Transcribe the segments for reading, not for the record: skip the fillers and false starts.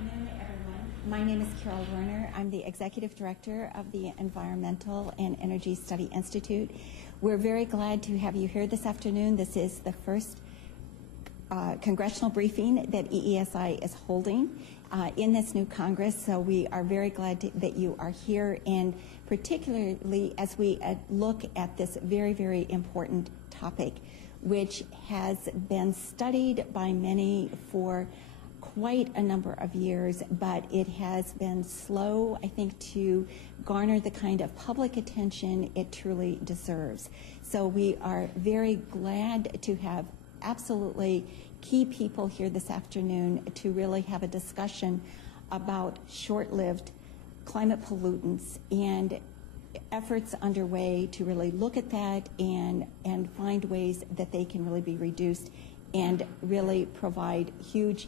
afternoon, everyone. My name is Carol Werner. I'm the Executive Director of the Environmental and Energy Study Institute. We're very glad to have you here this afternoon. This is the first congressional briefing that EESI is holding in this new Congress, so we are very glad that you are here, and particularly as we look at this very, very important topic, which has been studied by many for quite a number of years, but it has been slow, I think, to garner the kind of public attention it truly deserves. So we are very glad to have absolutely key people here this afternoon to really have a discussion about short-lived climate pollutants and efforts underway to really look at that and find ways that they can really be reduced and really provide huge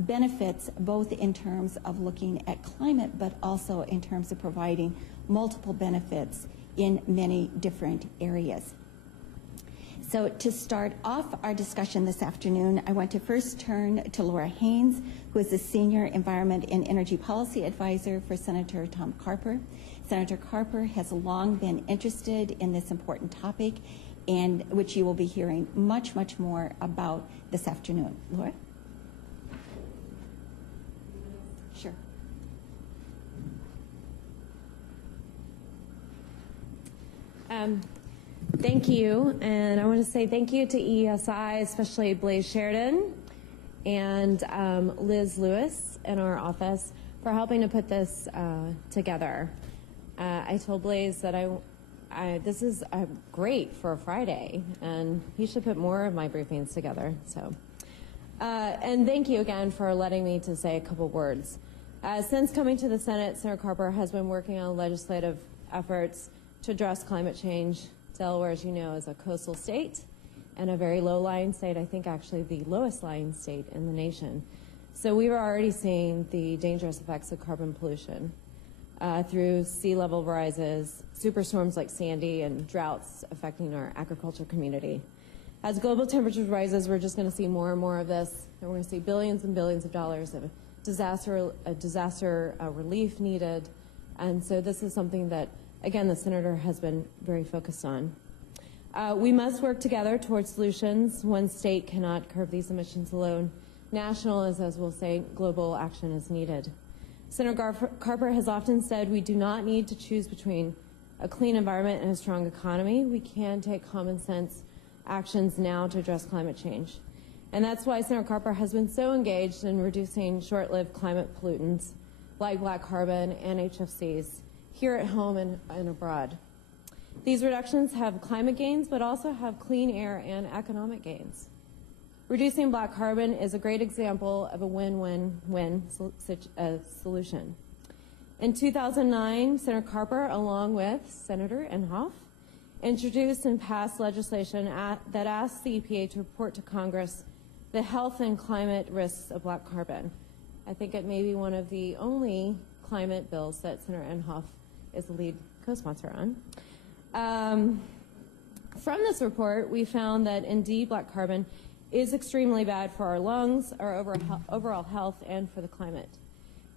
benefits, both in terms of looking at climate, but also in terms of providing multiple benefits in many different areas. So to start off our discussion this afternoon, I want to first turn to Laura Haynes, who is the Senior Environment and Energy Policy Advisor for Senator Tom Carper. Senator Carper has long been interested in this important topic, and which you will be hearing much, much more about this afternoon. Laura? Sure. Thank you, and I want to say thank you to EESI, especially Blaise Sheridan and Liz Lewis in our office for helping to put this together. I told Blaise that this is great for a Friday, and he should put more of my briefings together. So, and thank you again for letting me to say a couple words. Since coming to the Senate, Senator Carper has been working on legislative efforts to address climate change. Delaware, as you know, is a coastal state and a very low-lying state, I think actually the lowest-lying state in the nation. So we were already seeing the dangerous effects of carbon pollution through sea level rises, superstorms like Sandy, and droughts affecting our agriculture community. As global temperatures rises, we're just going to see more and more of this, and we're going to see billions and billions of dollars of disaster relief needed. And so this is something that, again, the Senator has been very focused on. We must work together towards solutions. One state cannot curb these emissions alone. National, as we'll say, global action is needed. Senator Carper has often said we do not need to choose between a clean environment and a strong economy. We can take common sense actions now to address climate change. And that's why Senator Carper has been so engaged in reducing short-lived climate pollutants like black carbon and HFCs here at home and abroad. These reductions have climate gains, but also have clean air and economic gains. Reducing black carbon is a great example of a win-win-win solution. In 2009, Senator Carper, along with Senator Inhofe, introduced and passed legislation that asked the EPA to report to Congress the health and climate risks of black carbon. I think it may be one of the only climate bills that Senator Inhofe is the lead co-sponsor on. From this report, we found that indeed black carbon is extremely bad for our lungs, our overall health, and for the climate.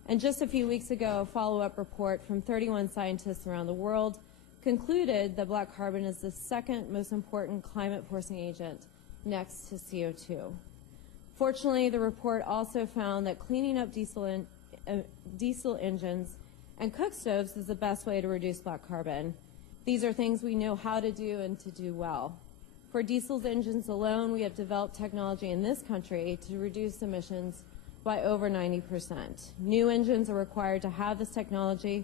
And just a few weeks ago, a follow-up report from 31 scientists around the world concluded that black carbon is the second most important climate-forcing agent next to CO2. Fortunately, the report also found that cleaning up diesel engines and cook stoves is the best way to reduce black carbon. These are things we know how to do and to do well. For diesel engines alone, we have developed technology in this country to reduce emissions by over 90%. New engines are required to have this technology,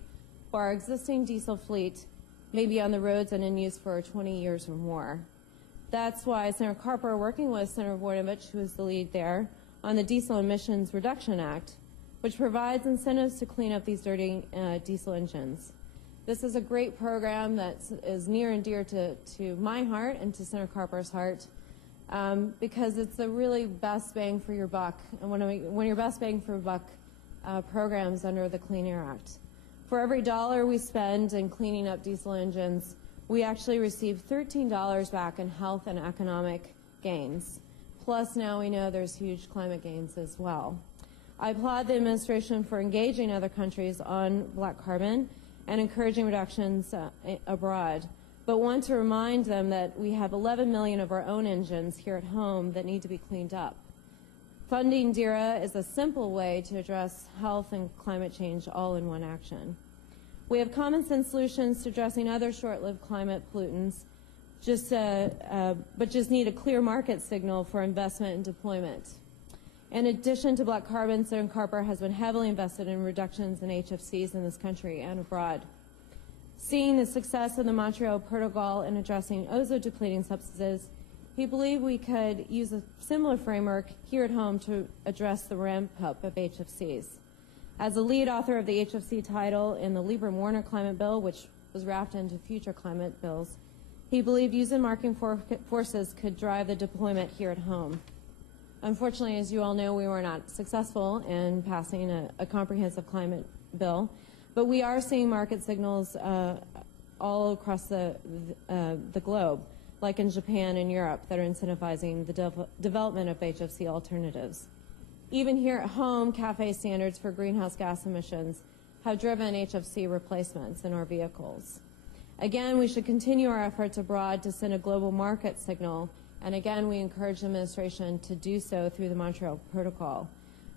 while our existing diesel fleet may be on the roads and in use for 20 years or more. That's why Senator Carper, working with Senator Voinovich, who is the lead there, on the Diesel Emissions Reduction Act, which provides incentives to clean up these dirty diesel engines. This is a great program that is near and dear to my heart and to Senator Carper's heart because it's the really best bang for your buck, and one of your best bang for buck programs under the Clean Air Act. For every dollar we spend in cleaning up diesel engines, we actually receive $13 back in health and economic gains. Plus now we know there's huge climate gains as well. I applaud the administration for engaging other countries on black carbon and encouraging reductions abroad, but want to remind them that we have 11 million of our own engines here at home that need to be cleaned up. Funding DERA is a simple way to address health and climate change all in one action. We have common sense solutions to addressing other short-lived climate pollutants, but just need a clear market signal for investment and deployment. In addition to black carbon, Southern Copper has been heavily invested in reductions in HFCs in this country and abroad. Seeing the success of the Montreal Protocol in addressing ozone-depleting substances, we believe we could use a similar framework here at home to address the ramp-up of HFCs. As the lead author of the HFC title in the Lieberman-Warner climate bill, which was wrapped into future climate bills, he believed using marking forces could drive the deployment here at home. Unfortunately, as you all know, we were not successful in passing a comprehensive climate bill, but we are seeing market signals all across the globe, like in Japan and Europe, that are incentivizing the development of HFC alternatives. Even here at home, CAFE standards for greenhouse gas emissions have driven HFC replacements in our vehicles. Again, we should continue our efforts abroad to send a global market signal, and again, we encourage the administration to do so through the Montreal Protocol.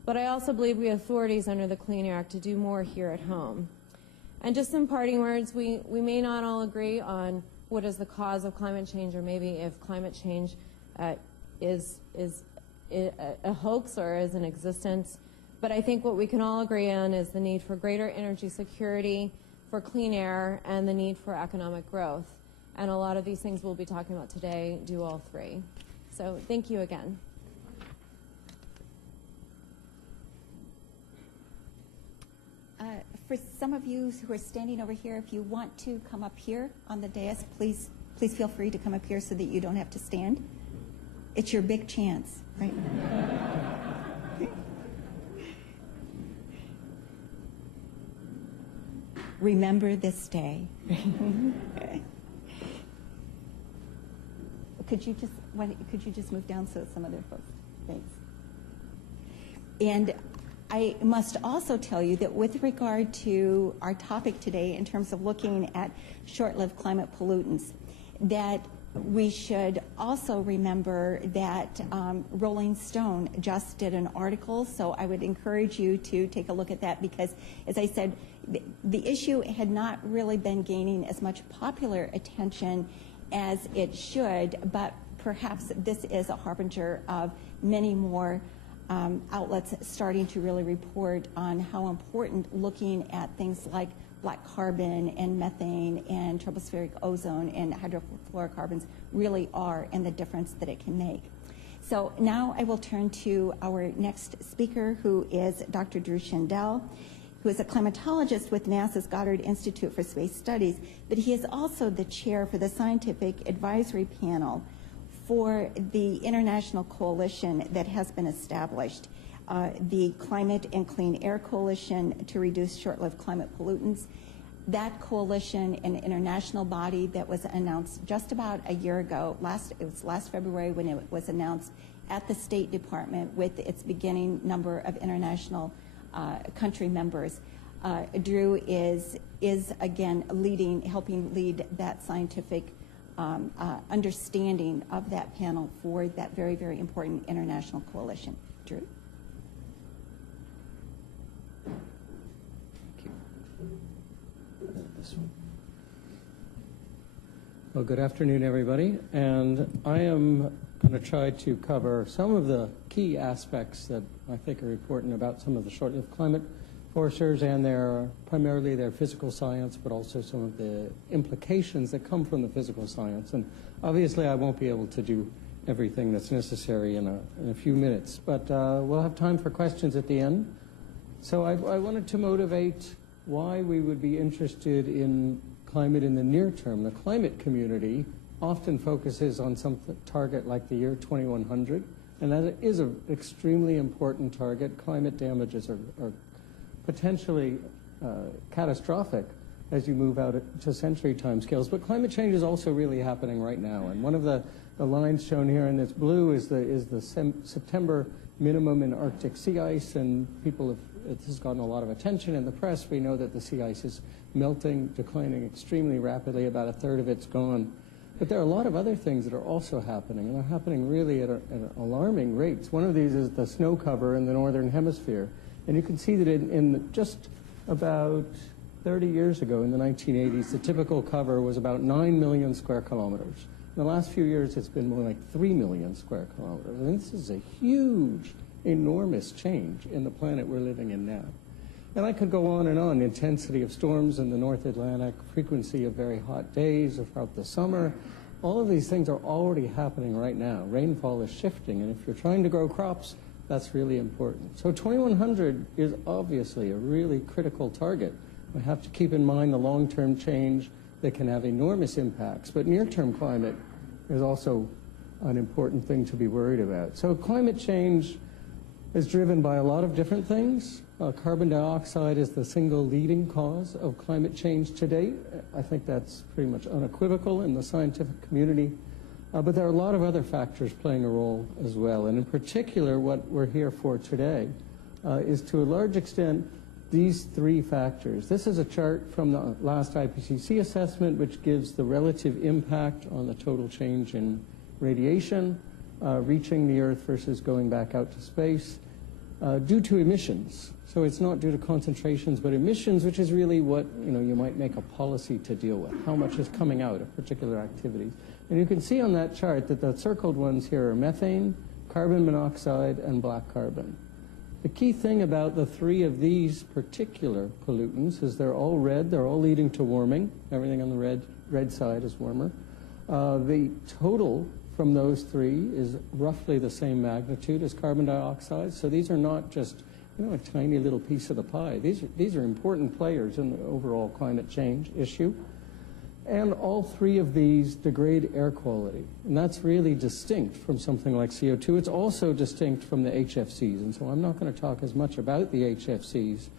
But I also believe we have authorities under the Clean Air Act to do more here at home. And just some parting words, we may not all agree on what is the cause of climate change, or maybe if climate change is a hoax or is in existence. But I think what we can all agree on is the need for greater energy security, for clean air, and the need for economic growth. And a lot of these things we'll be talking about today do all three. So thank you again. For some of you who are standing over here, if you want to come up here on the dais, please feel free to come up here so that you don't have to stand. It's your big chance, right? Remember this day. Could you just move down so some other folks? Thanks. And I must also tell you that with regard to our topic today in terms of looking at short-lived climate pollutants, that we should also remember that Rolling Stone just did an article, so I would encourage you to take a look at that because, as I said, the issue had not really been gaining as much popular attention as it should, but perhaps this is a harbinger of many more outlets starting to really report on how important looking at things like black carbon and methane and tropospheric ozone and hydrofluorocarbons really are and the difference that it can make. So now I will turn to our next speaker, who is Dr. Drew Shindell, who is a climatologist with NASA's Goddard Institute for Space Studies, but he is also the chair for the Scientific Advisory Panel for the international coalition that has been established, the Climate and Clean Air Coalition to reduce short-lived climate pollutants. That coalition, an international body that was announced just about a year ago, it was last February when it was announced at the State Department with its beginning number of international country members. Drew is again helping lead that scientific understanding of that panel for that very, very important international coalition. Drew? Thank you. This one. Well, good afternoon, everybody. And I am going to try to cover some of the key aspects that I think are important about some of the short-lived climate forcers and primarily their physical science, but also some of the implications that come from the physical science. And obviously, I won't be able to do everything that's necessary in a few minutes, but we'll have time for questions at the end. So I wanted to motivate why we would be interested in climate in the near term. The climate community often focuses on some target like the year 2100, and that is an extremely important target. Climate damages are potentially catastrophic as you move out to century timescales. But climate change is also really happening right now. And one of the The lines shown here in this blue is the September minimum in Arctic sea ice, and this has gotten a lot of attention in the press. We know that the sea ice is melting, declining extremely rapidly. About a third of it's gone. But there are a lot of other things that are also happening, and they're happening really at alarming rates. One of these is the snow cover in the northern hemisphere. And you can see that in just about 30 years ago, in the 1980s, the typical cover was about 9 million square kilometers. In the last few years, it's been more like 3 million square kilometers. And this is a huge, enormous change in the planet we're living in now. And I could go on and on. Intensity of storms in the North Atlantic, frequency of very hot days throughout the summer. All of these things are already happening right now. Rainfall is shifting, and if you're trying to grow crops, that's really important. So 2100 is obviously a really critical target. We have to keep in mind the long-term change that can have enormous impacts, but near-term climate is also an important thing to be worried about. So climate change is driven by a lot of different things. Carbon dioxide is the single leading cause of climate change to date. I think that's pretty much unequivocal in the scientific community. But there are a lot of other factors playing a role as well. And in particular, what we're here for today is to a large extent these three factors. This is a chart from the last IPCC assessment, which gives the relative impact on the total change in radiation, reaching the Earth versus going back out to space, due to emissions. So it's not due to concentrations, but emissions, which is really what you might make a policy to deal with, how much is coming out of particular activities. And you can see on that chart that the circled ones here are methane, carbon monoxide, and black carbon. The key thing about the three of these particular pollutants is they're all red. They're all leading to warming. Everything on the red side is warmer. The total from those three is roughly the same magnitude as carbon dioxide. So these are not just a tiny little piece of the pie. These are important players in the overall climate change issue. And all three of these degrade air quality. And that's really distinct from something like CO2. It's also distinct from the HFCs. And so I'm not going to talk as much about the HFCs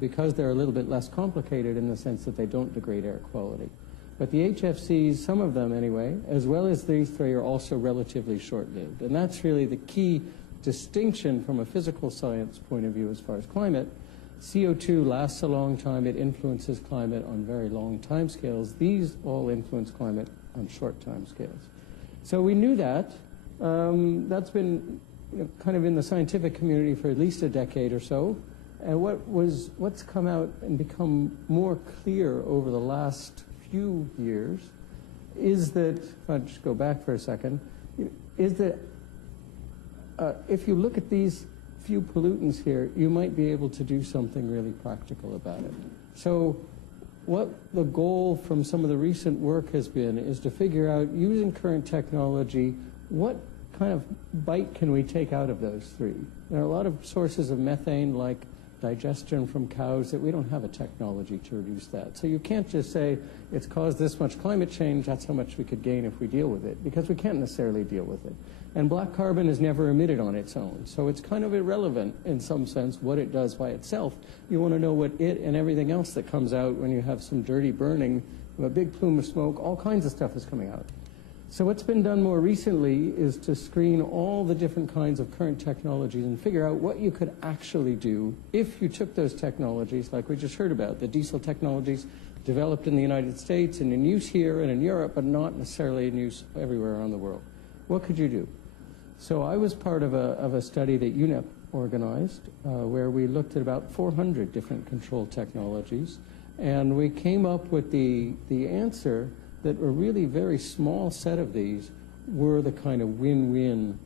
because they're a little bit less complicated in the sense that they don't degrade air quality. But the HFCs, some of them anyway, as well as these three, are also relatively short-lived. And that's really the key distinction from a physical science point of view as far as climate. CO2 lasts a long time. It influences climate on very long time scales. These all influence climate on short time scales. So we knew that. That's been kind of in the scientific community for at least a decade or so. And what's come out and become more clear over the last few years is that, if I just go back for a second, is that if you look at these few pollutants here, you might be able to do something really practical about it. So what the goal from some of the recent work has been is to figure out, using current technology, what kind of bite can we take out of those three? There are a lot of sources of methane, like digestion from cows, that we don't have a technology to reduce that. So you can't just say it's caused this much climate change, that's how much we could gain if we deal with it, because we can't necessarily deal with it. And black carbon is never emitted on its own, so it's kind of irrelevant in some sense what it does by itself. You want to know what it and everything else that comes out when you have some dirty burning, a big plume of smoke, all kinds of stuff is coming out. So what's been done more recently is to screen all the different kinds of current technologies and figure out what you could actually do if you took those technologies, like we just heard about, the diesel technologies developed in the United States and in use here and in Europe, but not necessarily in use everywhere around the world. What could you do? So I was part of a study that UNEP organized where we looked at about 400 different control technologies, and we came up with the answer that a really very small set of these were the kind of win-win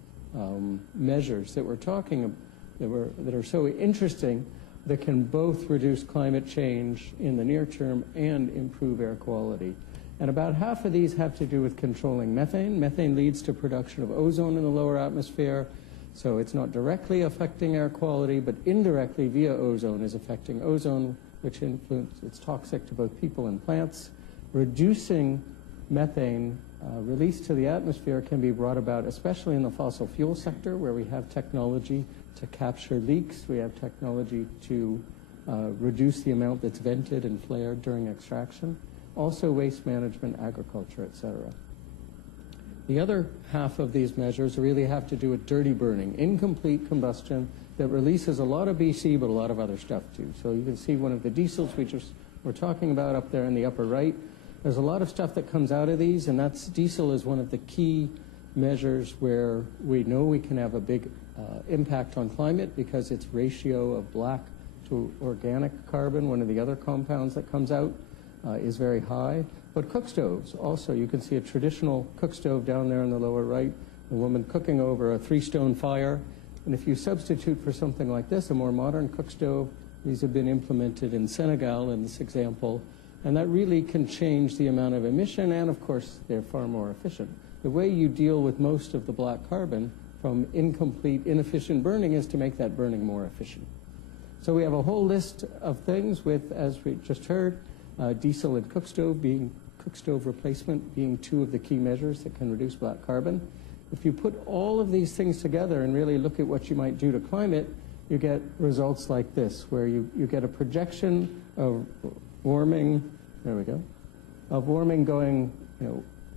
measures that we're talking about, that are so interesting, that can both reduce climate change in the near term and improve air quality. And about half of these have to do with controlling methane. Methane leads to production of ozone in the lower atmosphere, so it's not directly affecting air quality, but indirectly via ozone is affecting ozone, which it's toxic to both people and plants. Reducing methane release to the atmosphere can be brought about, especially in the fossil fuel sector, where we have technology to capture leaks. We have technology to reduce the amount that's vented and flared during extraction. Also waste management, agriculture, etc. The other half of these measures really have to do with dirty burning, incomplete combustion that releases a lot of BC, but a lot of other stuff too. So you can see one of the diesels we just were talking about up there in the upper right. There's a lot of stuff that comes out of these, and diesel is one of the key measures where we know we can have a big impact on climate because its ratio of black to organic carbon, one of the other compounds that comes out, is very high. But cook stoves also, you can see a traditional cook stove down there in the lower right, a woman cooking over a 3-stone fire. And if you substitute for something like this, a more modern cook stove, these have been implemented in Senegal in this example, and that really can change the amount of emission, and of course they're far more efficient. The way you deal with most of the black carbon from incomplete, inefficient burning is to make that burning more efficient. So we have a whole list of things with, as we just heard, diesel and cook stove replacement being 2 of the key measures that can reduce black carbon. If you put all of these things together and really look at what you might do to climate, you get results like this, where you get a projection of warming, of warming going,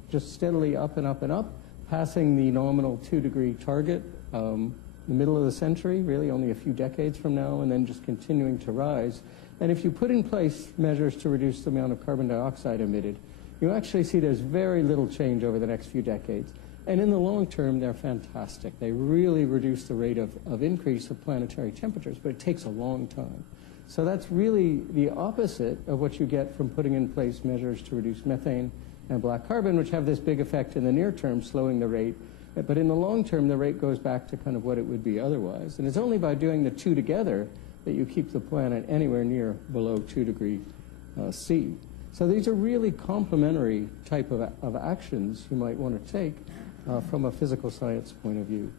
just steadily up and up and up, passing the nominal 2-degree target in the middle of the century, really only a few decades from now, and then just continuing to rise. And if you put in place measures to reduce the amount of carbon dioxide emitted, you actually see there's very little change over the next few decades. And in the long term, they're fantastic. They really reduce the rate of increase of planetary temperatures, but it takes a long time. So that's really the opposite of what you get from putting in place measures to reduce methane and black carbon, which have this big effect in the near term, slowing the rate. But in the long term, the rate goes back to kind of what it would be otherwise. And it's only by doing the 2 together that you keep the planet anywhere near below 2 degrees C. So these are really complementary type of actions you might want to take from a physical science point of view.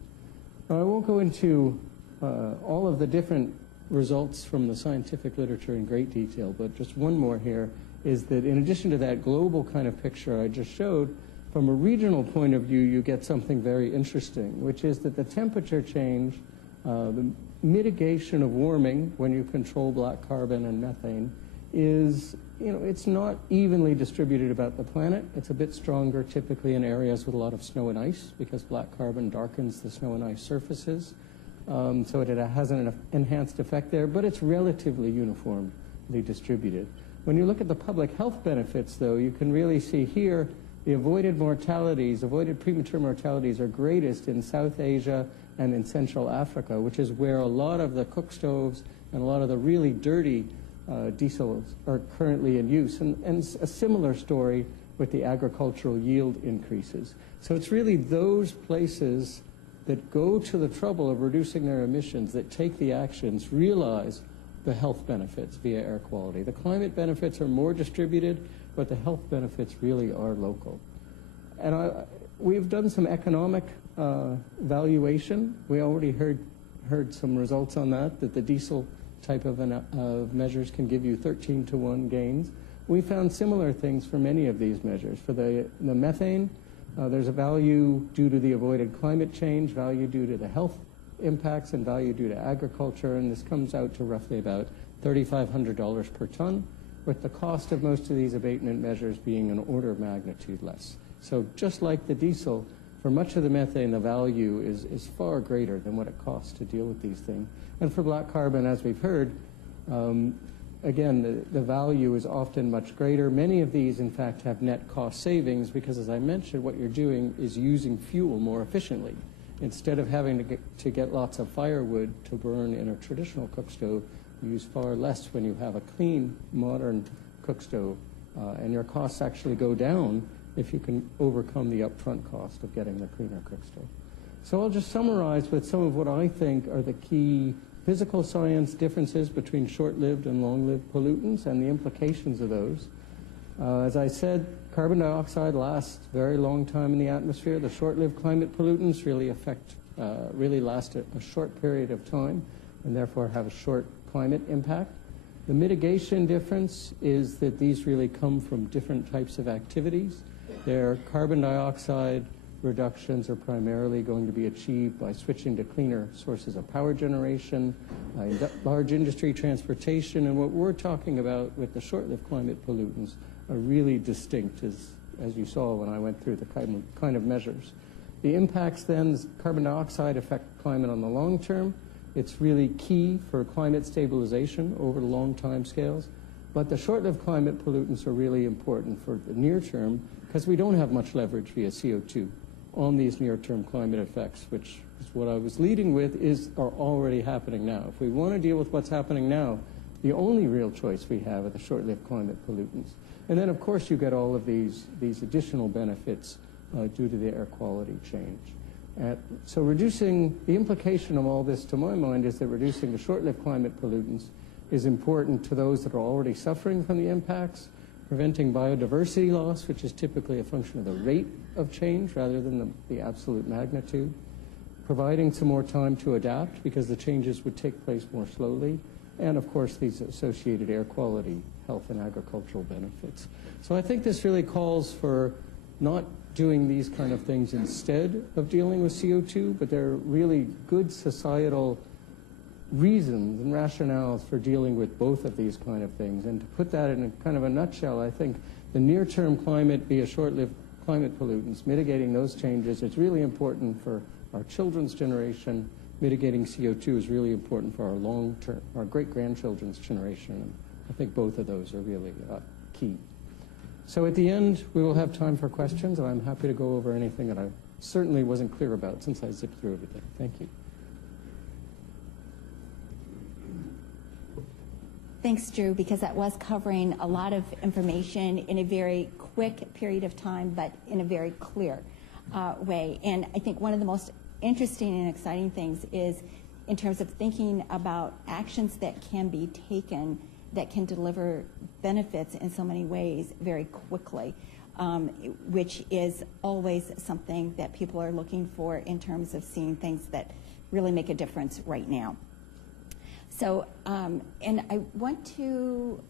Now, I won't go into all of the different results from the scientific literature in great detail, but just one more here is that in addition to that global kind of picture I just showed, from a regional point of view, you get something very interesting, which is that the temperature change, the mitigation of warming when you control black carbon and methane is, it's not evenly distributed about the planet. It's a bit stronger typically in areas with a lot of snow and ice because black carbon darkens the snow and ice surfaces. So it has an enhanced effect there, but it's relatively uniformly distributed. When you look at the public health benefits, though, you can really see here the avoided premature mortalities are greatest in South Asia and in Central Africa, which is where a lot of the cook stoves and a lot of the really dirty diesels are currently in use. And a similar story with the agricultural yield increases. So it's really those places that go to the trouble of reducing their emissions, that take the actions, realize the health benefits via air quality. The climate benefits are more distributed, but the health benefits really are local. And we've done some economic valuation. We already heard some results on that the diesel type of measures can give you 13-to-1 gains. We found similar things for many of these measures. For the methane, there's a value due to the avoided climate change, value due to the health impacts, and value due to agriculture, and this comes out to roughly about $3,500 per ton, with the cost of most of these abatement measures being an order of magnitude less. So just like the diesel, for much of the methane, the value is far greater than what it costs to deal with these things. And for black carbon, as we've heard, again, the value is often much greater. Many of these, in fact, have net cost savings because, as I mentioned, what you're doing is using fuel more efficiently. Instead of having to get lots of firewood to burn in a traditional cook stove, you use far less when you have a clean, modern cook stove, and your costs actually go down if you can overcome the upfront cost of getting the cleaner cook stove. So I'll just summarize with some of what I think are the key physical science differences between short-lived and long-lived pollutants and the implications of those. As I said, carbon dioxide lasts a very long time in the atmosphere. The short-lived climate pollutants really last a short period of time and therefore have a short climate impact. The mitigation difference is that these really come from different types of activities. Their carbon dioxide reductions are primarily going to be achieved by switching to cleaner sources of power generation, large industry, transportation, and what we're talking about with the short-lived climate pollutants are really distinct, as as you saw when I went through the kind of measures. The impacts then, carbon dioxide affect climate on the long term. It's really key for climate stabilization over the long time scales. But the short-lived climate pollutants are really important for the near term because we don't have much leverage via CO2 on these near-term climate effects, which is what I was leading with, are already happening now. If we want to deal with what's happening now, the only real choice we have are the short-lived climate pollutants. And then, of course, you get all of these additional benefits due to the air quality change. So reducing, the implication of all this, to my mind, is that reducing the short-lived climate pollutants is important to those that are already suffering from the impacts, preventing biodiversity loss, which is typically a function of the rate of change rather than the absolute magnitude, providing some more time to adapt because the changes would take place more slowly, and of course these associated air quality, health and agricultural benefits. So I think this really calls for not doing these kind of things instead of dealing with CO2, but they're really good societal reasons and rationales for dealing with both of these kind of things. And to put that in a kind of a nutshell, I think the near-term climate via short-lived climate pollutants, mitigating those changes is really important for our children's generation. Mitigating CO2 is really important for our long-term, our great-grandchildren's generation. And I think both of those are really key. So at the end, we will have time for questions, and I'm happy to go over anything that I certainly wasn't clear about since I zipped through everything. Thank you. Thanks, Drew, because that was covering a lot of information in a very quick period of time, but in a very clear way. And I think one of the most interesting and exciting things is in terms of thinking about actions that can be taken that can deliver benefits in so many ways very quickly, which is always something that people are looking for in terms of seeing things that really make a difference right now. So, and I want to,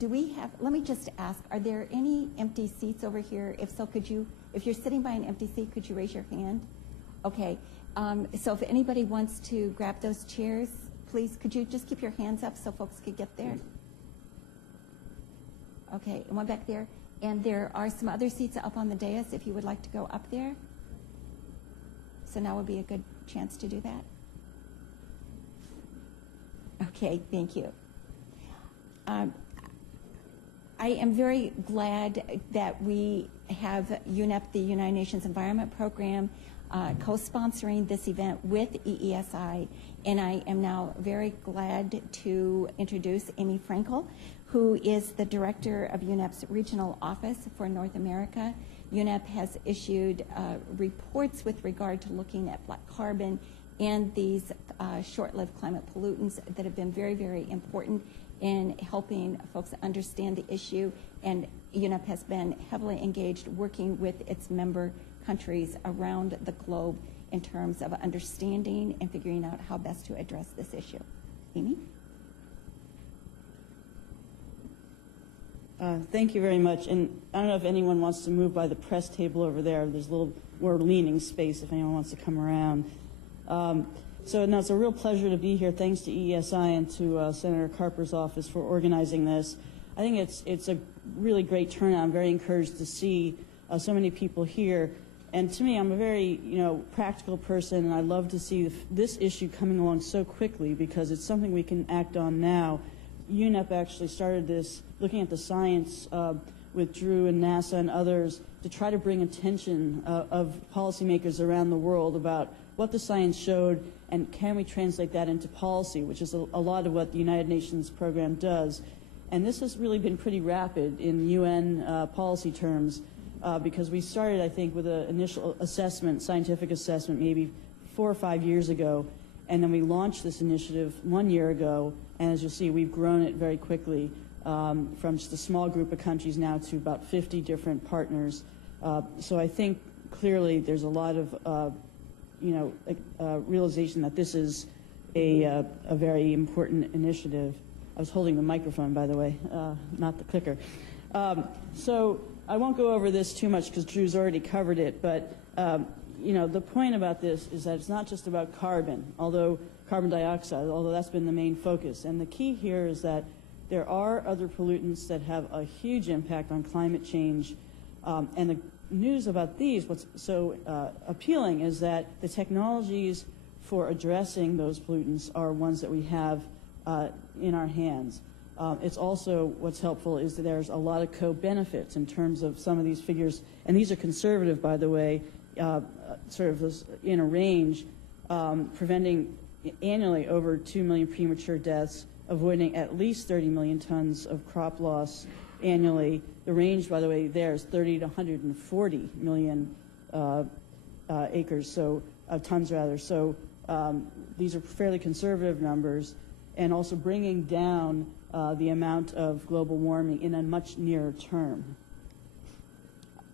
let me just ask, are there any empty seats over here? If so, could you, if you're sitting by an empty seat, could you raise your hand? Okay, so if anybody wants to grab those chairs, please, could you just keep your hands up so folks could get there? Okay, and one back there. And there are some other seats up on the dais if you would like to go up there. So now would be a good chance to do that. Okay, thank you. I am very glad that we have UNEP, the United Nations Environment Program, co-sponsoring this event with EESI, and I am now very glad to introduce Amy Frankel, who is the director of UNEP's regional office for North America. UNEP has issued reports with regard to looking at black carbon and these short-lived climate pollutants that have been very, very important in helping folks understand the issue, and UNEP has been heavily engaged working with its member countries around the globe in terms of understanding and figuring out how best to address this issue. Amy? Thank you very much. And I don't know if anyone wants to move by the press table over there. There's a little more leaning space if anyone wants to come around. So no, it's a real pleasure to be here. Thanks to EESI and to Senator Carper's office for organizing this. I think it's a really great turnout. I'm very encouraged to see so many people here. And to me, I'm a very practical person, and I love to see this issue coming along so quickly because it's something we can act on now. UNEP actually started this looking at the science with Drew and NASA and others to try to bring attention of policymakers around the world about what the science showed and can we translate that into policy, which is a lot of what the United Nations program does. And this has really been pretty rapid in UN policy terms because we started, I think, with an initial assessment, scientific assessment, maybe 4 or 5 years ago, and then we launched this initiative 1 year ago, and as you'll see, we've grown it very quickly from just a small group of countries now to about 50 different partners. So I think clearly there's a lot of realization that this is a very important initiative. I was holding the microphone, by the way, not the clicker. So I won't go over this too much because Drew's already covered it, but the point about this is that it's not just about carbon, carbon dioxide, although that's been the main focus. And the key here is that there are other pollutants that have a huge impact on climate change And the news about these, what's so appealing is that the technologies for addressing those pollutants are ones that we have in our hands. It's also, what's helpful is that there's a lot of co-benefits in terms of some of these figures, and these are conservative, by the way, sort of in a range, preventing annually over 2 million premature deaths, avoiding at least 30 million tons of crop loss annually. The range, by the way, there is 30 to 140 million acres, so tons rather. So these are fairly conservative numbers, and also bringing down the amount of global warming in a much nearer term.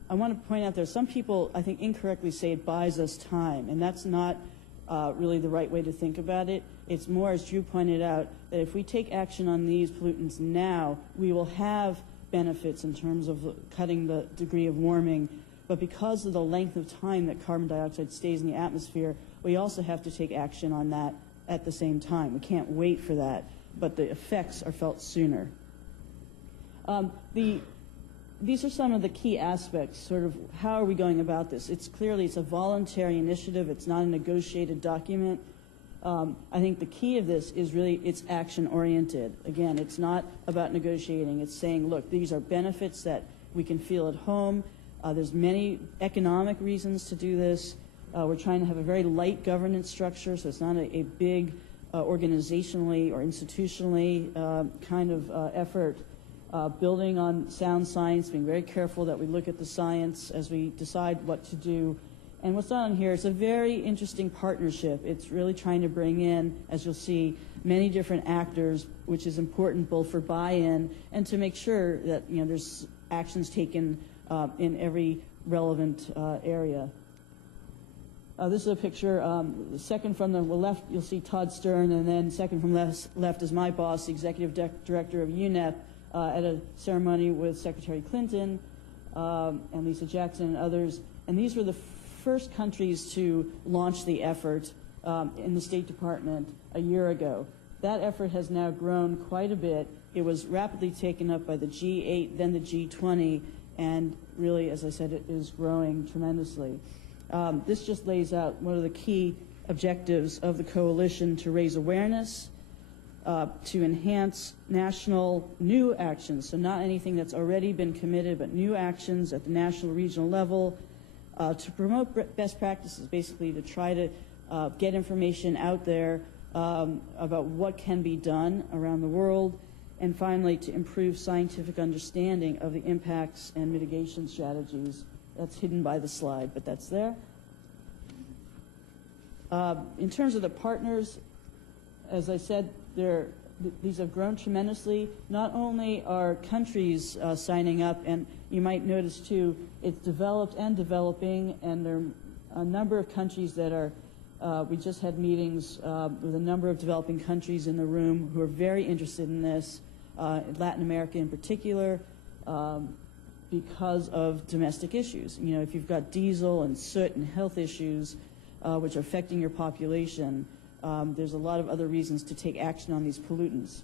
I want to point out there, some people, I think, incorrectly say it buys us time, and that's not really the right way to think about it. It's more, as Drew pointed out, that if we take action on these pollutants now, we will have benefits in terms of cutting the degree of warming. But because of the length of time that carbon dioxide stays in the atmosphere, we also have to take action on that at the same time. We can't wait for that, but the effects are felt sooner. These are some of the key aspects, sort of how are we going about this? It's a voluntary initiative. It's not a negotiated document. I think the key of this is really it's action-oriented. Again, it's not about negotiating. It's saying, look, these are benefits that we can feel at home. There's many economic reasons to do this. We're trying to have a very light governance structure, so it's not a big organizationally or institutionally kind of effort. Building on sound science, being very careful that we look at the science as we decide what to do. And what's on here is a very interesting partnership. It's really trying to bring in, as you'll see, many different actors, which is important both for buy-in and to make sure that there's actions taken in every relevant area. This is a picture. The second from the left, you'll see Todd Stern, and then second from left is my boss, the executive director of UNEP, at a ceremony with Secretary Clinton and Lisa Jackson and others. And these were the first countries to launch the effort in the State Department a year ago. That effort has now grown quite a bit. It was rapidly taken up by the G8, then the G20, and really, as I said, it is growing tremendously. This just lays out one of the key objectives of the coalition: to raise awareness, to enhance national new actions, so not anything that's already been committed, but new actions at the national, regional level, to promote best practices, basically to try to get information out there about what can be done around the world, and finally to improve scientific understanding of the impacts and mitigation strategies. That's hidden by the slide, but that's there. In terms of the partners, as I said, these have grown tremendously. Not only are countries signing up, and you might notice too, it's developed and developing, and there are a number of countries that are, we just had meetings with a number of developing countries in the room who are very interested in this, Latin America in particular, because of domestic issues. If you've got diesel and soot and health issues which are affecting your population, there's a lot of other reasons to take action on these pollutants.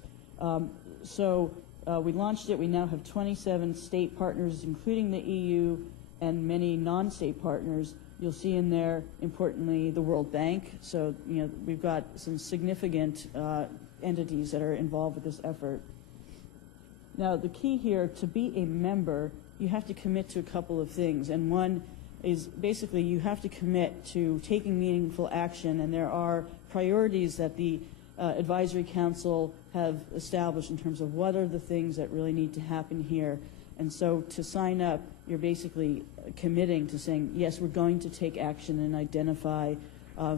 So we launched it. We now have 27 state partners, including the EU, and many non-state partners. You'll see in there, importantly, the World Bank. So we've got some significant entities that are involved with this effort. Now, the key here, to be a member, you have to commit to a couple of things. And one is basically you have to commit to taking meaningful action, and there are priorities that the Advisory Council have established in terms of what are the things that really need to happen here. And so to sign up, you're basically committing to saying, yes, we're going to take action and identify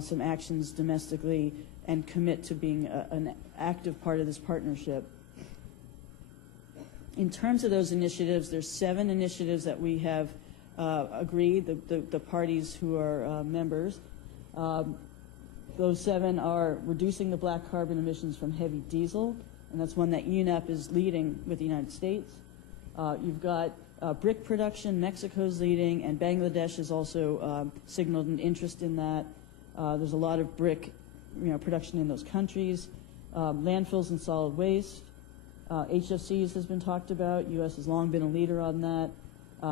some actions domestically and commit to being an active part of this partnership. In terms of those initiatives, there's 7 initiatives that we have agreed, the parties who are members. Those 7 are reducing the black carbon emissions from heavy diesel, and that's one that UNEP is leading with the United States. You've got brick production, Mexico's leading, and Bangladesh has also signaled an interest in that. There's a lot of brick production in those countries. Landfills and solid waste. HFCs has been talked about. U.S. has long been a leader on that.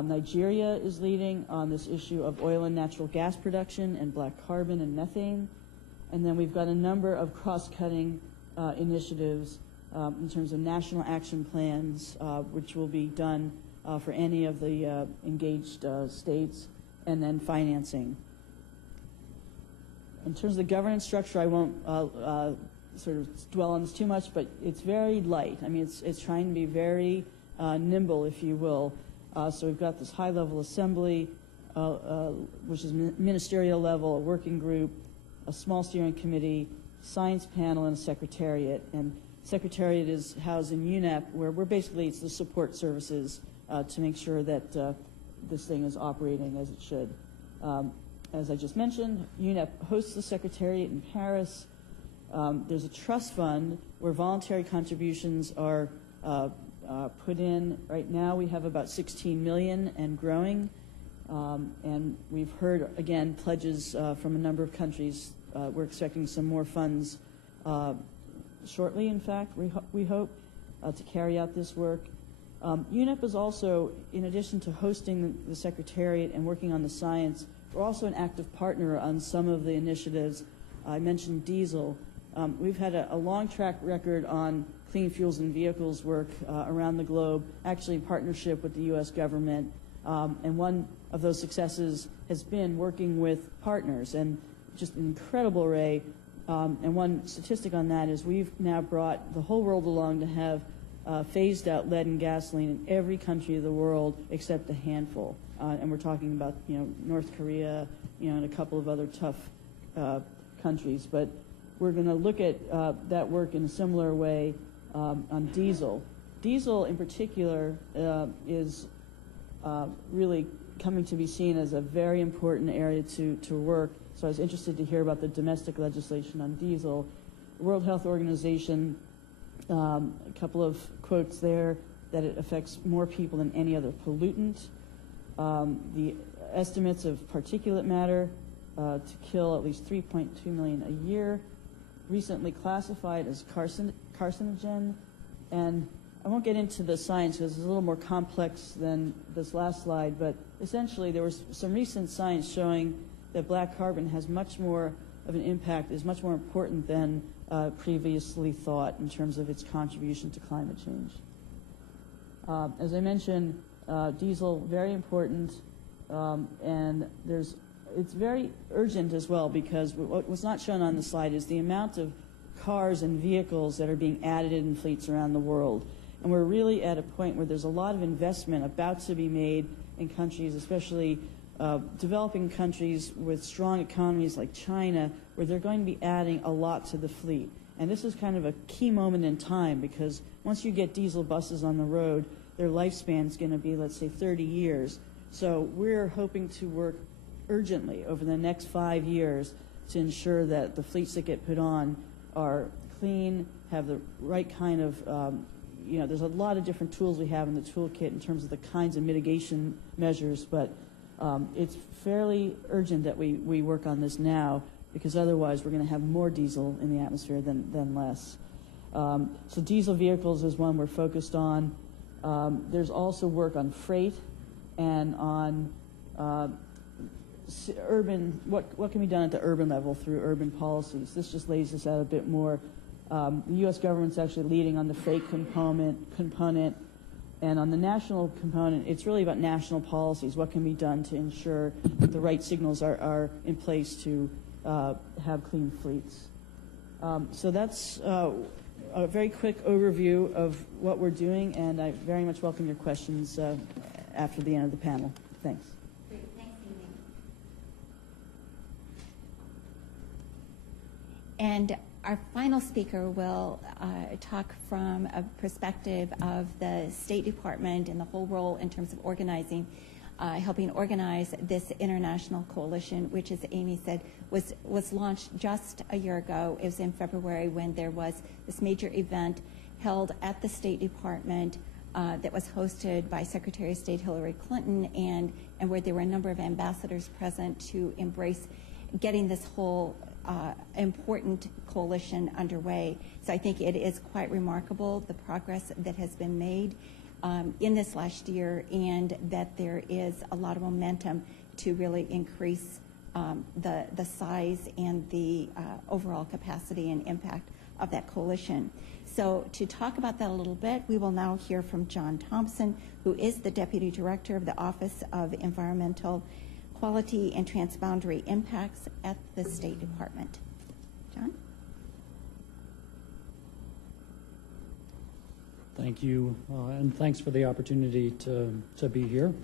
Nigeria is leading on this issue of oil and natural gas production and black carbon and methane. And then we've got a number of cross-cutting initiatives in terms of national action plans, which will be done for any of the engaged states, and then financing. In terms of the governance structure, I won't sort of dwell on this too much, but it's very light. I mean, it's trying to be very nimble, if you will. So we've got this high-level assembly, which is ministerial level, a working group, a small steering committee, science panel, and a secretariat. And secretariat is housed in UNEP, where we're basically, it's the support services to make sure that this thing is operating as it should. As I just mentioned, UNEP hosts the secretariat in Paris. There's a trust fund where voluntary contributions are put in. Right now we have about 16 million and growing. And we've heard, again, pledges from a number of countries. We're expecting some more funds shortly, in fact, we hope, to carry out this work. UNEP is also, in addition to hosting the secretariat and working on the science, we're also an active partner on some of the initiatives. I mentioned diesel. We've had a long track record on clean fuels and vehicles work around the globe, actually in partnership with the U.S. government. And one of those successes has been working with partners, and just an incredible array. And one statistic on that is we've now brought the whole world along to have phased out lead and gasoline in every country of the world except a handful. And we're talking about, North Korea, and a couple of other tough countries. But we're going to look at that work in a similar way on diesel. Diesel, in particular, is really coming to be seen as a very important area to work. So I was interested to hear about the domestic legislation on diesel. The World Health Organization, a couple of quotes there, that it affects more people than any other pollutant. The estimates of particulate matter to kill at least 3.2 million a year, recently classified as carcinogen. And I won't get into the science because it's a little more complex than this last slide, but essentially there was some recent science showing that black carbon has much more of an impact, is much more important than previously thought in terms of its contribution to climate change. As I mentioned, diesel, very important, and it's very urgent as well, because what was not shown on the slide is the amount of cars and vehicles that are being added in fleets around the world. And we're really at a point where there's a lot of investment about to be made in countries, especially developing countries with strong economies like China, where they're going to be adding a lot to the fleet. And this is kind of a key moment in time, because once you get diesel buses on the road, their lifespan is going to be, let's say, 30 years. So we're hoping to work urgently over the next 5 years to ensure that the fleets that get put on are clean, have the right kind of, there's a lot of different tools we have in the toolkit in terms of the kinds of mitigation measures, but it's fairly urgent that we work on this now, because otherwise we're going to have more diesel in the atmosphere than less. So diesel vehicles is one we're focused on. There's also work on freight and on urban, what can be done at the urban level through urban policies. This just lays this out a bit more. The U.S. government's actually leading on the freight component, and on the national component, it's really about national policies. What can be done to ensure that the right signals are in place to have clean fleets? So that's a very quick overview of what we're doing, and I very much welcome your questions after the end of the panel. Thanks. Great. Thanks, Amy. And our final speaker will talk from a perspective of the State Department and the whole role in terms of organizing, helping organize this international coalition, which, as Amy said, was launched just a year ago. It was in February when there was this major event held at the State Department that was hosted by Secretary of State Hillary Clinton, and where there were a number of ambassadors present to embrace getting this whole important coalition underway. So I think it is quite remarkable, the progress that has been made. in this last year, and that there is a lot of momentum to really increase the size and the overall capacity and impact of that coalition. So to talk about that a little bit, we will now hear from John Thompson, who is the Deputy Director of the Office of Environmental Quality and Transboundary Impacts at the State Department. John? Thank you, and thanks for the opportunity to be here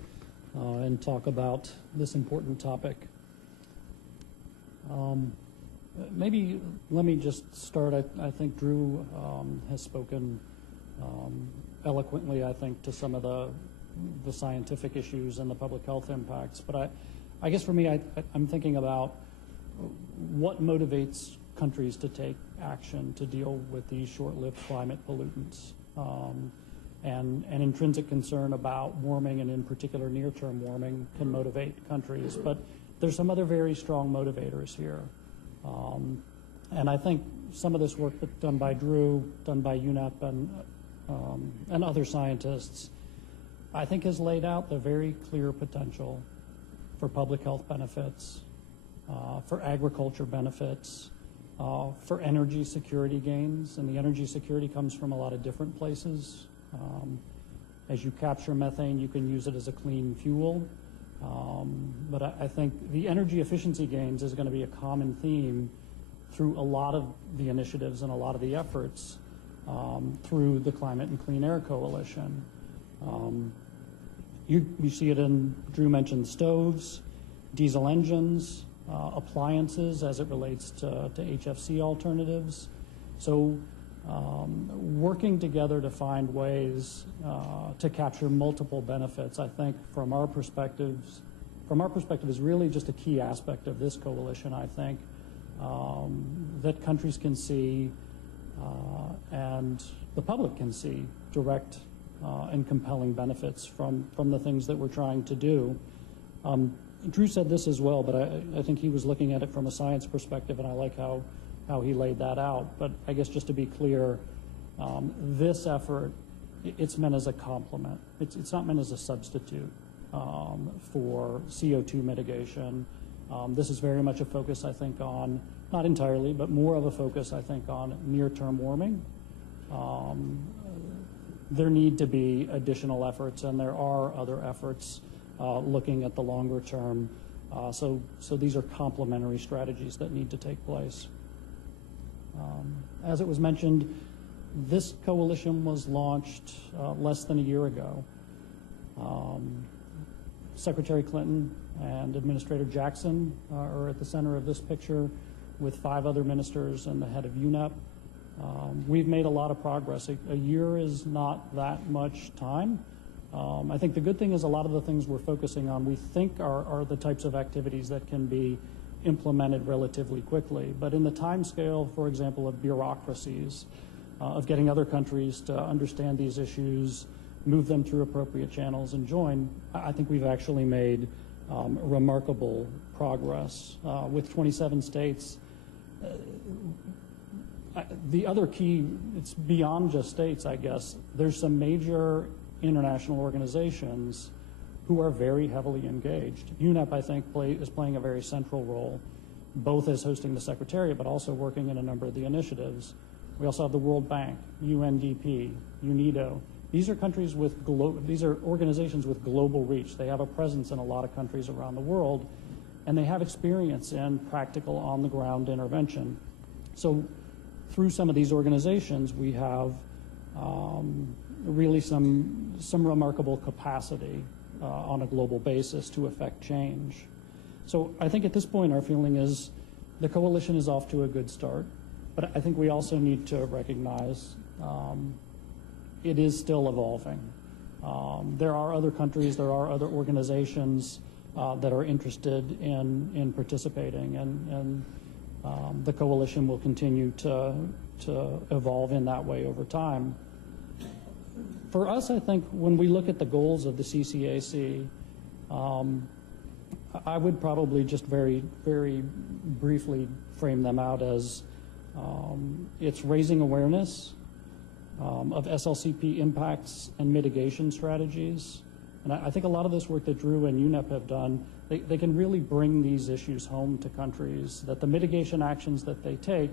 and talk about this important topic. Maybe let me just start. I think Drew has spoken eloquently, I think, to some of the scientific issues and the public health impacts. But I guess for me, I'm thinking about what motivates countries to take action to deal with these short-lived climate pollutants. And intrinsic concern about warming, and in particular near-term warming, can motivate countries. But there's some other very strong motivators here. And I think some of this work done by Drew, done by UNEP, and other scientists, I think has laid out the very clear potential for public health benefits, for agriculture benefits, for energy security gains. And the energy security comes from a lot of different places. As you capture methane, you can use it as a clean fuel. But I think the energy efficiency gains is going to be a common theme through a lot of the initiatives and a lot of the efforts through the Climate and Clean Air Coalition. You see it in, Drew mentioned stoves, diesel engines, appliances as it relates to HFC alternatives. So working together to find ways to capture multiple benefits, I think from our perspective is really just a key aspect of this coalition, I think, that countries can see and the public can see direct and compelling benefits from the things that we're trying to do. Drew said this as well, but I think he was looking at it from a science perspective, and I like how he laid that out. But I guess just to be clear, this effort, it's meant as a complement. It's not meant as a substitute for CO2 mitigation. This is very much a focus, I think, on, not entirely, but more of a focus, I think, on near-term warming. There need to be additional efforts, and there are other efforts looking at the longer term. So these are complementary strategies that need to take place. As it was mentioned, this coalition was launched less than a year ago. Secretary Clinton and Administrator Jackson are at the center of this picture, with 5 other ministers and the head of UNEP. We've made a lot of progress. A year is not that much time. I think the good thing is a lot of the things we're focusing on we think are the types of activities that can be implemented relatively quickly. But in the time scale, for example, of bureaucracies, of getting other countries to understand these issues, move them through appropriate channels and join, I think we've actually made remarkable progress. With 27 states, the other key, it's beyond just states, I guess. There's some major international organizations who are very heavily engaged. UNEP, I think, is playing a very central role, both as hosting the Secretariat, but also working in a number of the initiatives. We also have the World Bank, UNDP, UNIDO. These are countries with these are organizations with global reach. They have a presence in a lot of countries around the world, and they have experience in practical on-the-ground intervention. So through some of these organizations, we have really some remarkable capacity on a global basis to affect change. So I think at this point our feeling is the coalition is off to a good start, but I think we also need to recognize it is still evolving. There are other countries, there are other organizations that are interested in participating, and the coalition will continue to evolve in that way over time. For us, I think when we look at the goals of the CCAC, I would probably just very, very briefly frame them out as it's raising awareness, of SLCP impacts and mitigation strategies. And I think a lot of this work that Drew and UNEP have done, they can really bring these issues home to countries, that the mitigation actions that they take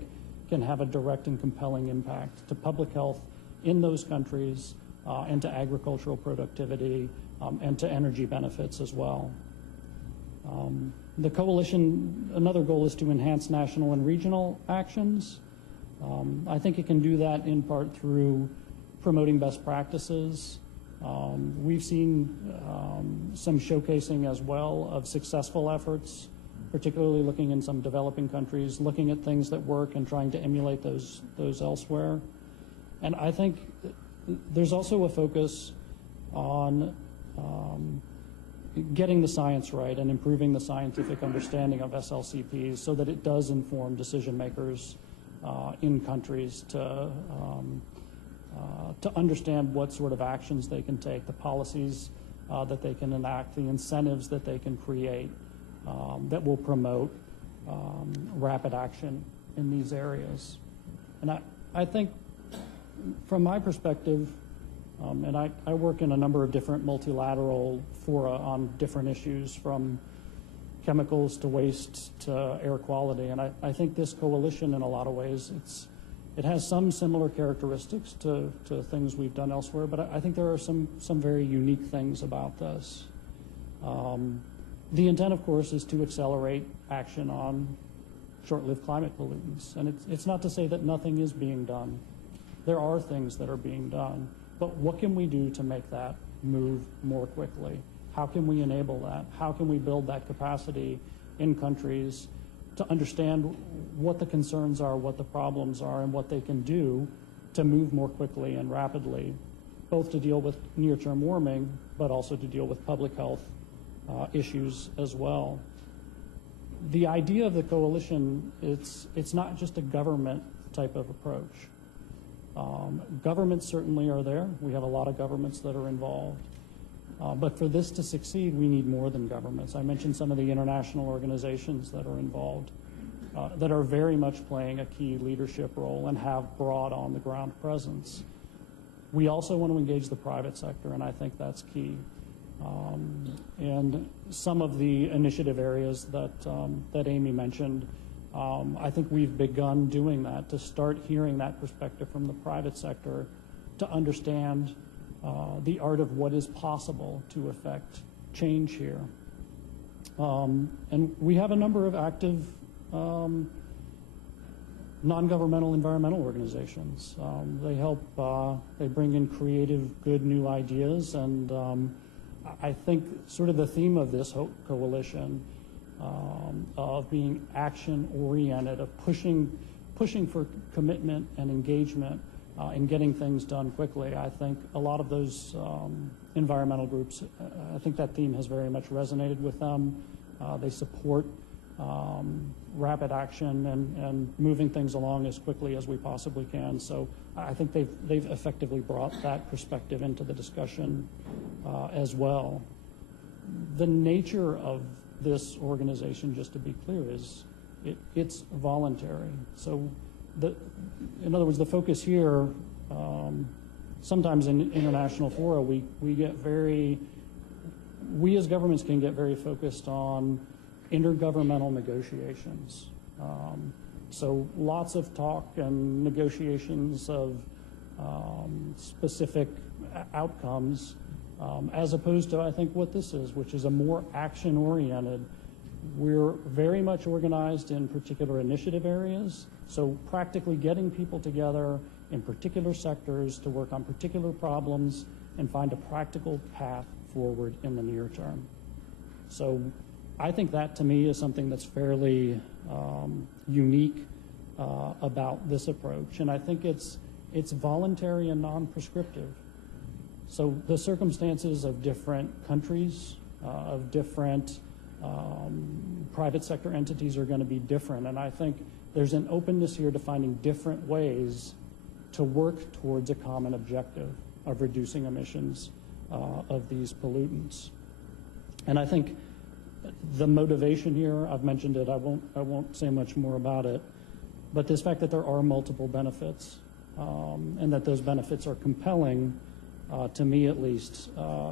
can have a direct and compelling impact to public health in those countries and to agricultural productivity and to energy benefits as well. The coalition, another goal is to enhance national and regional actions. I think it can do that in part through promoting best practices. We've seen some showcasing as well of successful efforts, particularly looking in some developing countries, looking at things that work and trying to emulate those elsewhere. And I think there's also a focus on getting the science right and improving the scientific understanding of SLCPs so that it does inform decision makers in countries to understand what sort of actions they can take, the policies that they can enact, the incentives that they can create that will promote rapid action in these areas. And I think from my perspective, and I work in a number of different multilateral fora on different issues, from chemicals to waste to air quality, and I think this coalition in a lot of ways, it has some similar characteristics to things we've done elsewhere, but I think there are some very unique things about this. The intent, of course, is to accelerate action on short-lived climate pollutants, and it's not to say that nothing is being done. There are things that are being done, but what can we do to make that move more quickly? How can we enable that? How can we build that capacity in countries to understand what the concerns are, what the problems are, and what they can do to move more quickly and rapidly, both to deal with near-term warming, but also to deal with public health issues as well. The idea of the coalition, it's not just a government type of approach. Governments certainly are there. We have a lot of governments that are involved. But for this to succeed, we need more than governments. I mentioned some of the international organizations that are involved, that are very much playing a key leadership role and have broad on-the-ground presence. We also want to engage the private sector, and I think that's key. And some of the initiative areas that Amy mentioned, I think we've begun doing that, to start hearing that perspective from the private sector, to understand the art of what is possible to affect change here. And we have a number of active non-governmental environmental organizations. They help, they bring in creative, good new ideas, and I think sort of the theme of this coalition of being action-oriented, of pushing for commitment and engagement in getting things done quickly. I think a lot of those environmental groups, I think that theme has very much resonated with them. They support rapid action and moving things along as quickly as we possibly can. So I think they've effectively brought that perspective into the discussion as well. The nature of this organization, just to be clear, is it's voluntary. So in other words, the focus here, sometimes in international fora, we as governments can get very focused on intergovernmental negotiations. So lots of talk and negotiations of specific outcomes, as opposed to, I think, what this is, which is a more action-oriented. We're very much organized in particular initiative areas, so practically getting people together in particular sectors to work on particular problems and find a practical path forward in the near term. So I think that, to me, is something that's fairly unique about this approach, and I think it's voluntary and non-prescriptive. So the circumstances of different countries, of different private sector entities are going to be different, and I think there's an openness here to finding different ways to work towards a common objective of reducing emissions of these pollutants. And I think the motivation here, I've mentioned it, I won't say much more about it, but this fact that there are multiple benefits and that those benefits are compelling, to me at least,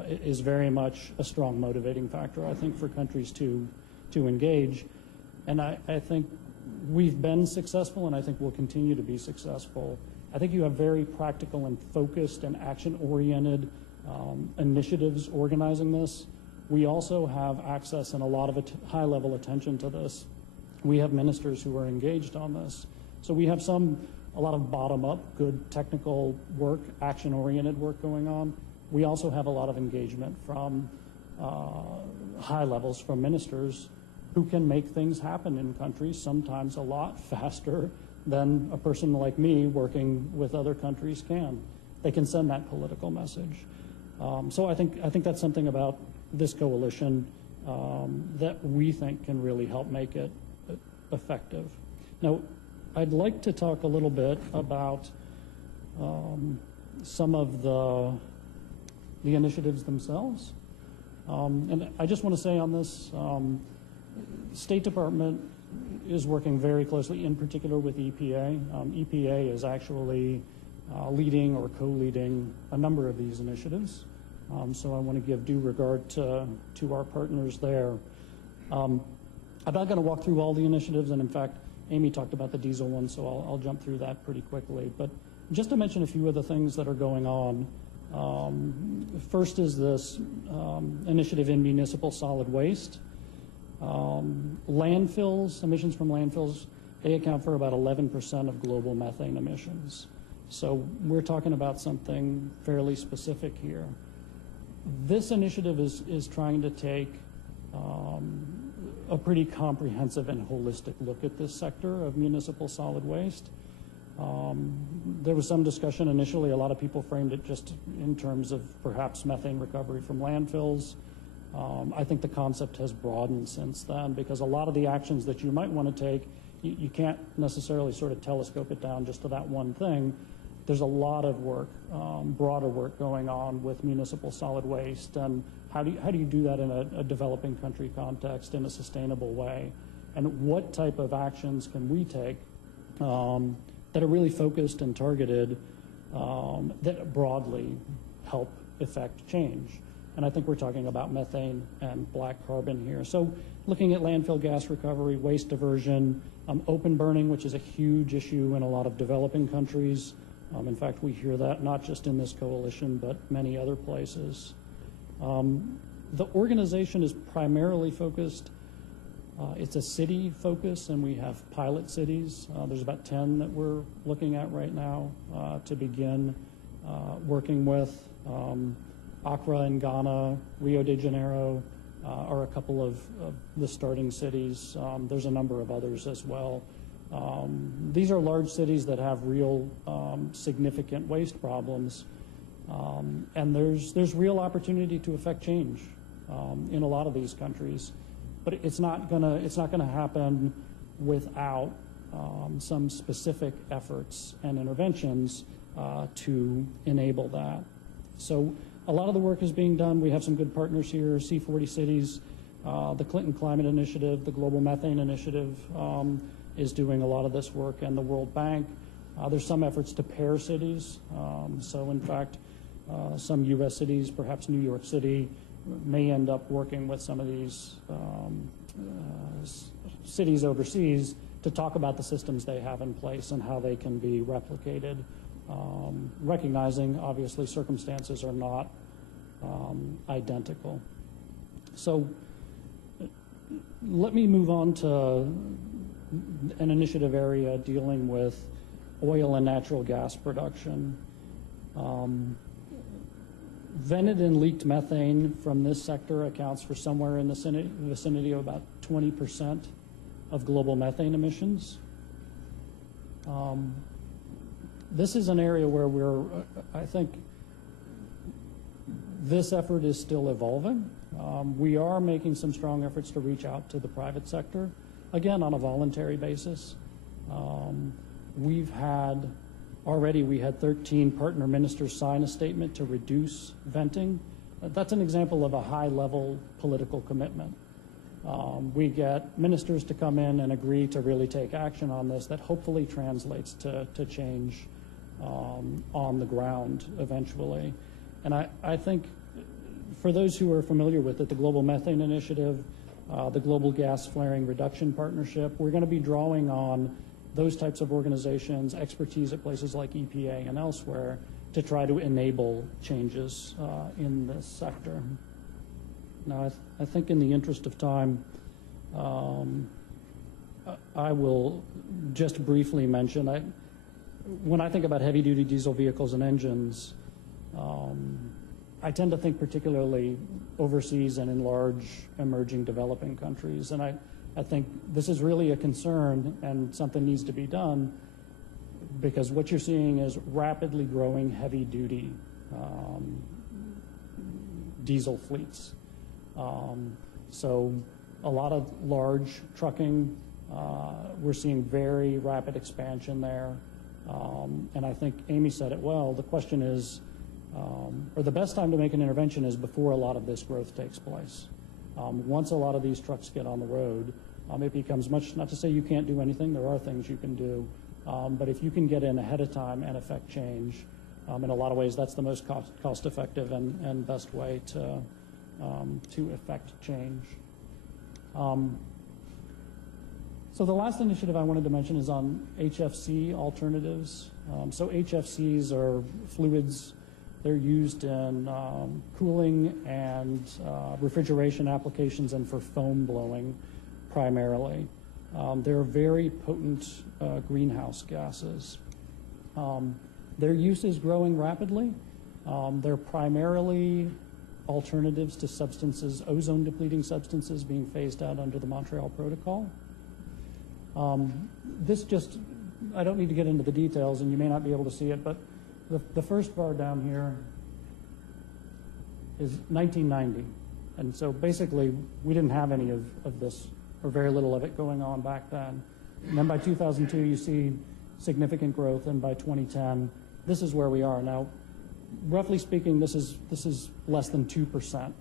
is very much a strong motivating factor, I think, for countries to engage. And I think we've been successful, and I think we'll continue to be successful. I think you have very practical and focused and action-oriented initiatives organizing this. We also have access and a lot of high-level attention to this. We have ministers who are engaged on this. So we have a lot of bottom-up, good technical work, action-oriented work going on. We also have a lot of engagement from high levels, from ministers who can make things happen in countries sometimes a lot faster than a person like me working with other countries can. They can send that political message. So I think that's something about this coalition that we think can really help make it effective. Now, I'd like to talk a little bit about some of the initiatives themselves. And I just want to say on this, State Department is working very closely, in particular with EPA. EPA is actually leading or co-leading a number of these initiatives. So I want to give due regard to our partners there. I'm not going to walk through all the initiatives, and in fact, Amy talked about the diesel one, so I'll jump through that pretty quickly. But just to mention a few of the things that are going on. First is this initiative in municipal solid waste. Landfills, emissions from landfills, they account for about 11% of global methane emissions. So we're talking about something fairly specific here. This initiative is trying to take a pretty comprehensive and holistic look at this sector of municipal solid waste. There was some discussion initially. A lot of people framed it just in terms of perhaps methane recovery from landfills. I think the concept has broadened since then, because a lot of the actions that you might want to take, you can't necessarily sort of telescope it down just to that one thing. There's a lot of work, broader work going on with municipal solid waste, and how do you do that in a developing country context in a sustainable way? And what type of actions can we take that are really focused and targeted that broadly help effect change? And I think we're talking about methane and black carbon here. So looking at landfill gas recovery, waste diversion, open burning, which is a huge issue in a lot of developing countries. In fact, we hear that not just in this coalition, but many other places. The organization is primarily focused, it's a city focus, and we have pilot cities. There's about 10 that we're looking at right now to begin working with. Accra in Ghana, Rio de Janeiro are a couple of the starting cities. There's a number of others as well. These are large cities that have real significant waste problems, and there's real opportunity to affect change in a lot of these countries. But it's not gonna happen without some specific efforts and interventions to enable that. So a lot of the work is being done. We have some good partners here, C40 Cities, the Clinton Climate Initiative, the Global Methane Initiative is doing a lot of this work, and the World Bank. There's some efforts to pair cities. So in fact, some U.S. cities, perhaps New York City, may end up working with some of these cities overseas to talk about the systems they have in place and how they can be replicated. Recognizing, obviously, circumstances are not identical. So let me move on to an initiative area dealing with oil and natural gas production. Vented and leaked methane from this sector accounts for somewhere in the vicinity of about 20% of global methane emissions. This is an area where I think this effort is still evolving. We are making some strong efforts to reach out to the private sector, again, on a voluntary basis. We had 13 partner ministers sign a statement to reduce venting. That's an example of a high-level political commitment. We get ministers to come in and agree to really take action on this that hopefully translates to change on the ground eventually. And I think for those who are familiar with it, the Global Methane Initiative, the Global Gas Flaring Reduction Partnership, we're going to be drawing on those types of organizations, expertise at places like EPA and elsewhere to try to enable changes in this sector. Now, I think in the interest of time, I will just briefly mention, when I think about heavy-duty diesel vehicles and engines, I tend to think particularly overseas and in large emerging developing countries. And I think this is really a concern and something needs to be done, because what you're seeing is rapidly growing heavy-duty diesel fleets. So a lot of large trucking, we're seeing very rapid expansion there. And I think Amy said it well. The question is, or the best time to make an intervention is before a lot of this growth takes place. Once a lot of these trucks get on the road, it becomes much, not to say you can't do anything, there are things you can do, but if you can get in ahead of time and affect change, in a lot of ways that's the most cost-effective and best way to affect change. So the last initiative I wanted to mention is on HFC alternatives. So HFCs are fluids. They're used in cooling and refrigeration applications and for foam blowing primarily. They're very potent greenhouse gases. Their use is growing rapidly. They're primarily alternatives to substances, ozone-depleting substances being phased out under the Montreal Protocol. This just, I don't need to get into the details, and you may not be able to see it, but the first bar down here is 1990. And so basically, we didn't have any of this, or very little of it going on back then. And then by 2002, you see significant growth, and by 2010, this is where we are. Now, roughly speaking, this is less than 2%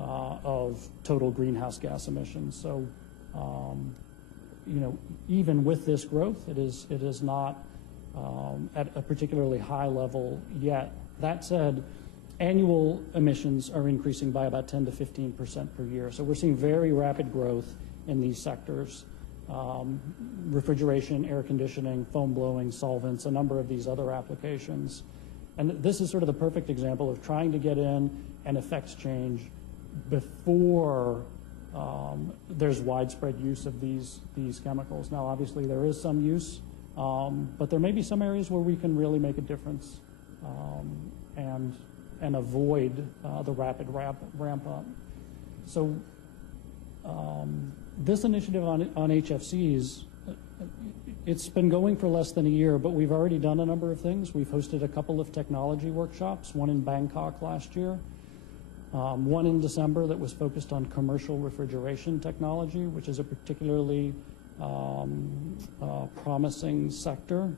of total greenhouse gas emissions. So, you know, even with this growth, it is not at a particularly high level yet. That said, annual emissions are increasing by about 10 to 15% per year. So we're seeing very rapid growth in these sectors. Refrigeration, air conditioning, foam blowing, solvents, a number of these other applications. And this is sort of the perfect example of trying to get in and affect change before there's widespread use of these chemicals. Now, obviously, there is some use, but there may be some areas where we can really make a difference and avoid the rapid ramp up. So this initiative on HFCs, it's been going for less than a year, but we've already done a number of things. We've hosted a couple of technology workshops, one in Bangkok last year, one in December that was focused on commercial refrigeration technology, which is a particularly promising sector.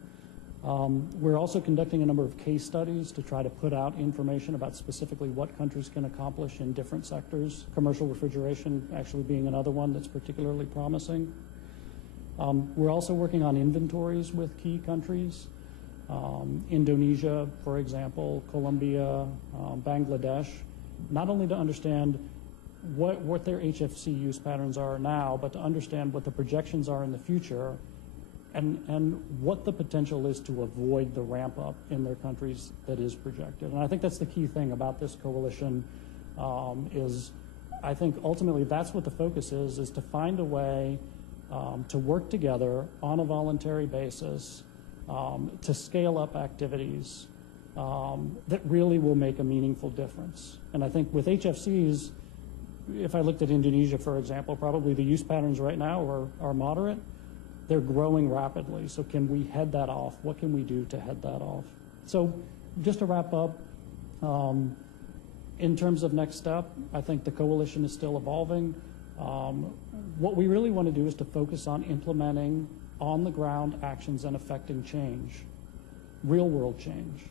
We're also conducting a number of case studies to try to put out information about specifically what countries can accomplish in different sectors, commercial refrigeration actually being another one that's particularly promising. We're also working on inventories with key countries, Indonesia, for example, Colombia, Bangladesh, not only to understand what their HFC use patterns are now, but to understand what the projections are in the future and what the potential is to avoid the ramp up in their countries that is projected. And I think that's the key thing about this coalition is I think ultimately that's what the focus is to find a way to work together on a voluntary basis to scale up activities that really will make a meaningful difference. And I think with HFCs, if I looked at Indonesia, for example, probably the use patterns right now are moderate. They're growing rapidly. So can we head that off? What can we do to head that off? So just to wrap up, in terms of next step, I think the coalition is still evolving. What we really want to do is to focus on implementing on-the-ground actions and affecting change, real-world change.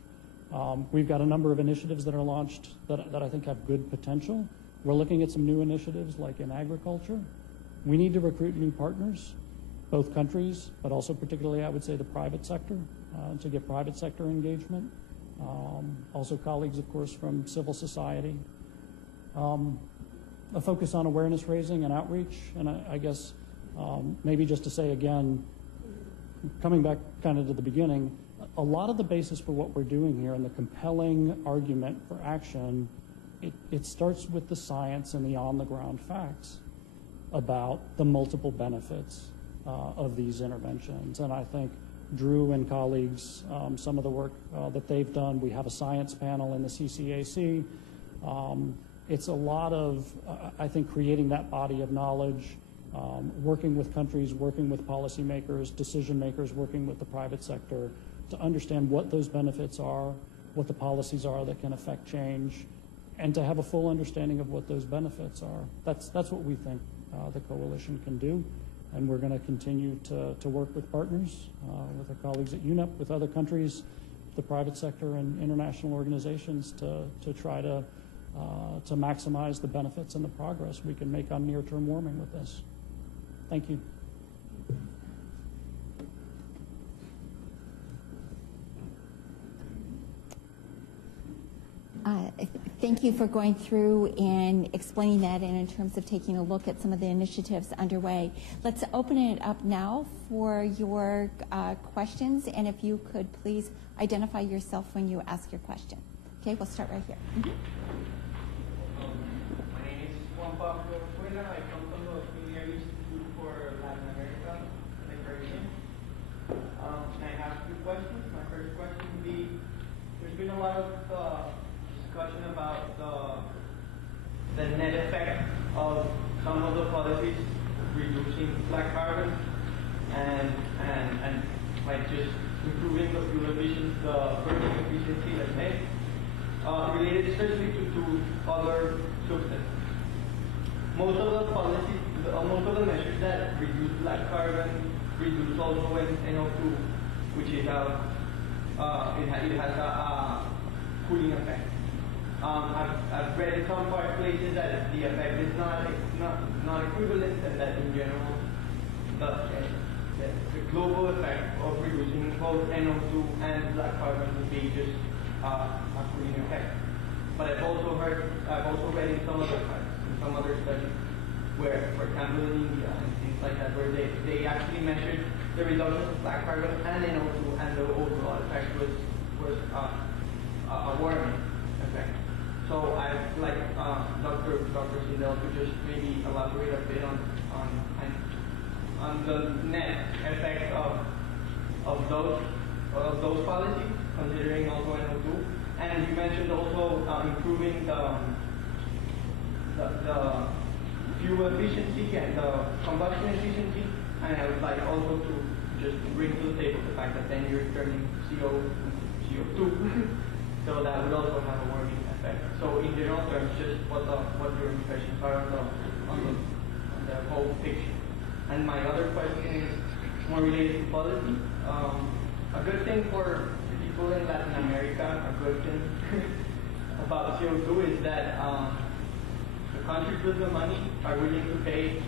We've got a number of initiatives that are launched that I think have good potential. We're looking at some new initiatives like in agriculture. We need to recruit new partners. both countries, but also particularly, I would say, the private sector, to get private sector engagement. Also colleagues, of course, from civil society. A focus on awareness raising and outreach, and I guess maybe just to say again, coming back kind of to the beginning, a lot of the basis for what we're doing here and the compelling argument for action, it starts with the science and the on-the-ground facts about the multiple benefits of these interventions. And I think Drew and colleagues, some of the work that they've done, we have a science panel in the CCAC. It's a lot of, I think, creating that body of knowledge, working with countries, working with policymakers, decision makers, working with the private sector to understand what those benefits are, what the policies are that can affect change, and to have a full understanding of what those benefits are. That's what we think the coalition can do, and we're going to continue to work with partners, with our colleagues at UNEP, with other countries, the private sector and international organizations to try to maximize the benefits and the progress we can make on near-term warming with this. Thank you. Thank you for going through and explaining that, and in terms of taking a look at some of the initiatives underway. Let's open it up now for your questions, and if you could please identify yourself when you ask your question. Okay, we'll start right here. My name is Juan Pablo Fuera. I come from the Community Institute for Latin America and the Caribbean. And I have two questions. My first question would be, there's been a lot of discussion about the net effect of some of the policies reducing black carbon and like just improving the fuel efficiency, the burning efficiency, let's say, related especially to other substances. Most of the policies, most of the measures that reduce black carbon reduce also NO2, which is it has a cooling effect. I've read in some places that the effect is not equivalent, and that in general the global effect of reducing both NO2 and black carbon would be just a cooling effect. But I've also read in some other studies where, for example, in India and things like that, where they actually measured the reduction of black carbon and NO2, and the overall effect was a warming effect. So I'd like Dr. Sindel to just maybe elaborate a bit on the net effect of those policies, considering also NO2. And you mentioned also improving the fuel efficiency and the combustion efficiency. And I would like also to just bring to the table the fact that then you're turning CO2. So that would also have a warming effect. So in general terms, just what your impressions are on the whole picture. And my other question is more related to policy. A good thing for people in Latin America, a good thing about CO2 is that the countries with the money are willing to pay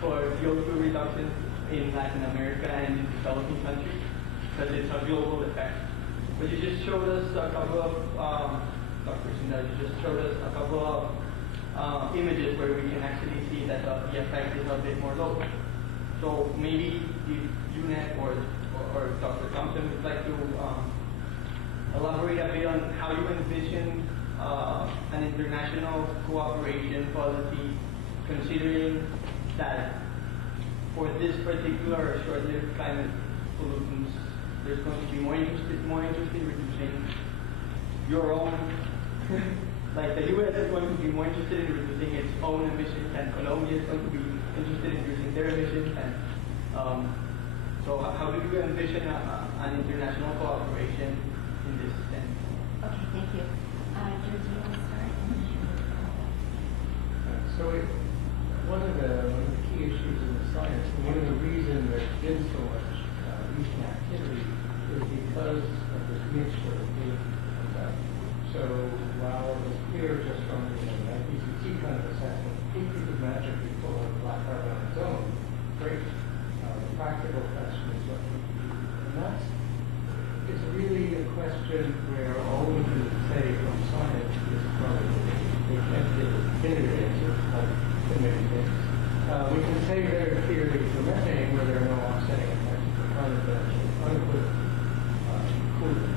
for CO2 reduction in Latin America and in developing countries, because it's a global effect. But you just showed us a couple of, Dr. Sindel, you just showed us a couple of images where we can actually see that the effect is a bit more local. So maybe if UNEP or Dr. Thompson would like to elaborate a bit on how you envision an international cooperation policy, considering that for this particular short-lived climate pollutants, there's going to be more interest in reducing your own, like the U.S. is going to be more interested in reducing its own emissions, and Colombia is going to be interested in reducing their emissions. And so how do you envision an international cooperation in this sense? Okay, thank you. Drew, do you want to start? So one of the key issues in the science, and one of the reasons there's been so much recent activity, is because of this mixture of data comes out. So while it was clear just from the IPCC kind of assessment, if you could magically pull out black carbon on its own, great. practical question is what we do. And that's, it's really a question where all we can say from science is probably we can't give a definitive answer like to many things. We can say very clearly for methane where there are no offsetting effects for climate change, unequivocally cooling.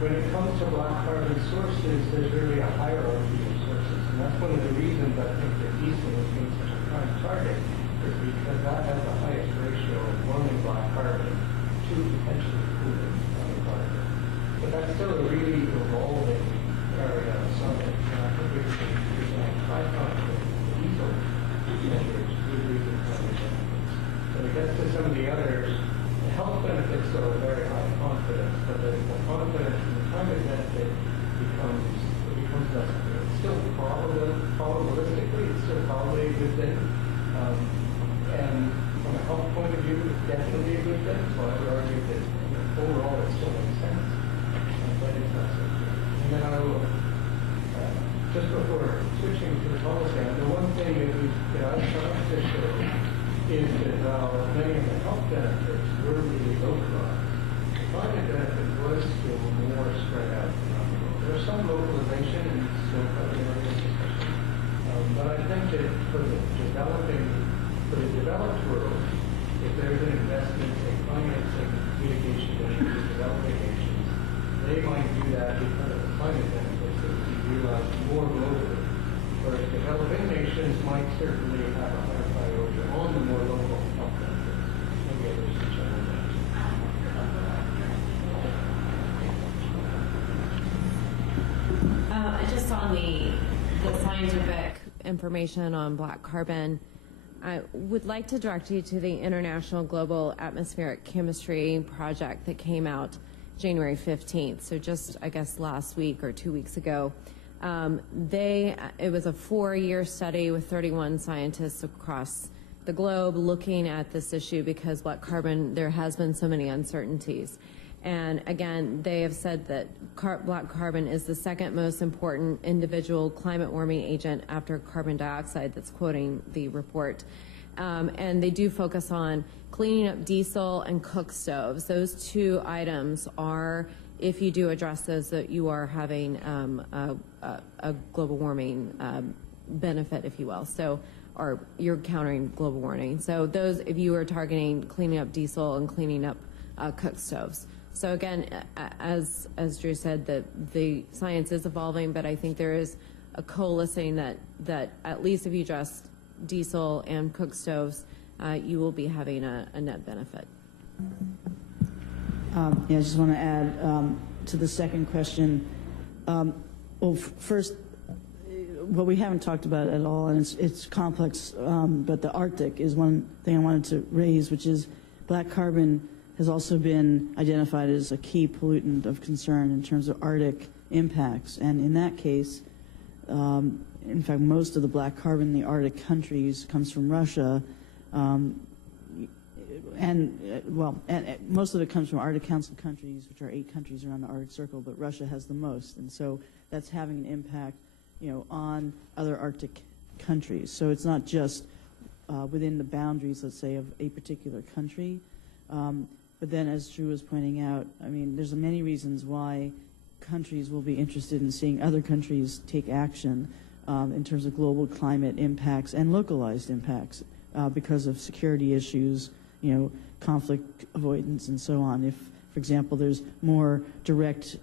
When it comes to black carbon sources, there's really a hierarchy of sources, and that's one of the reasons I think that diesel is being such a prime target, is because that has the highest ratio of warming black carbon to potentially cooling carbon. But that's still a really evolving area of science, and I think we can present high confidence diesel measures with reason climate benefits. When it gets to some of the others, the health benefits are very high confidence, but the confidence in the climate benefit becomes less clear. It's still probabilistically, it's still probably a good thing. And from a health point of view, it's definitely a good thing. So I would argue that overall it still makes sense, but it's not so clear. And then I will, just before switching to the policy, the one thing that I've tried to show is that while many of the health benefits were really localized, the climate benefit was still more spread out around the world. There's some localization and still covering areas discussion. But I think that for the developed world, if there's an investment in financing mitigation measures, developing nations, they might do that because of the climate benefits that would be realized more globally. Whereas developing nations might certainly have a higher priority on the more local health benefits. Maybe others can challenge that. Just on the scientific information on black carbon, I would like to direct you to the International Global Atmospheric Chemistry project that came out January 15th, so just, I guess, last week or 2 weeks ago. It was a 4-year study with 31 scientists across the globe looking at this issue because black carbon, there has been so many uncertainties. And again, they have said that black carbon is the second most important individual climate warming agent after carbon dioxide. That's quoting the report. And they do focus on cleaning up diesel and cook stoves. Those two items are, if you do address those, that you are having a global warming benefit, if you will. So, or you're countering global warming. So those, if you are targeting cleaning up diesel and cleaning up cook stoves. So again, as Drew said, the science is evolving, but I think there is a coalescing that at least if you address diesel and cook stoves, you will be having a net benefit. Yeah, I just want to add to the second question. Well, first, what we haven't talked about at all, and it's complex, but the Arctic is one thing I wanted to raise, which is black carbon has also been identified as a key pollutant of concern in terms of Arctic impacts. And in that case, in fact, most of the black carbon in the Arctic countries comes from Russia. And most of it comes from Arctic Council countries, which are 8 countries around the Arctic Circle, but Russia has the most. And so that's having an impact, on other Arctic countries. So it's not just within the boundaries, let's say, of a particular country. But then, as Drew was pointing out, I mean, there's many reasons why countries will be interested in seeing other countries take action in terms of global climate impacts and localized impacts because of security issues, conflict avoidance and so on. If, for example, there's more direct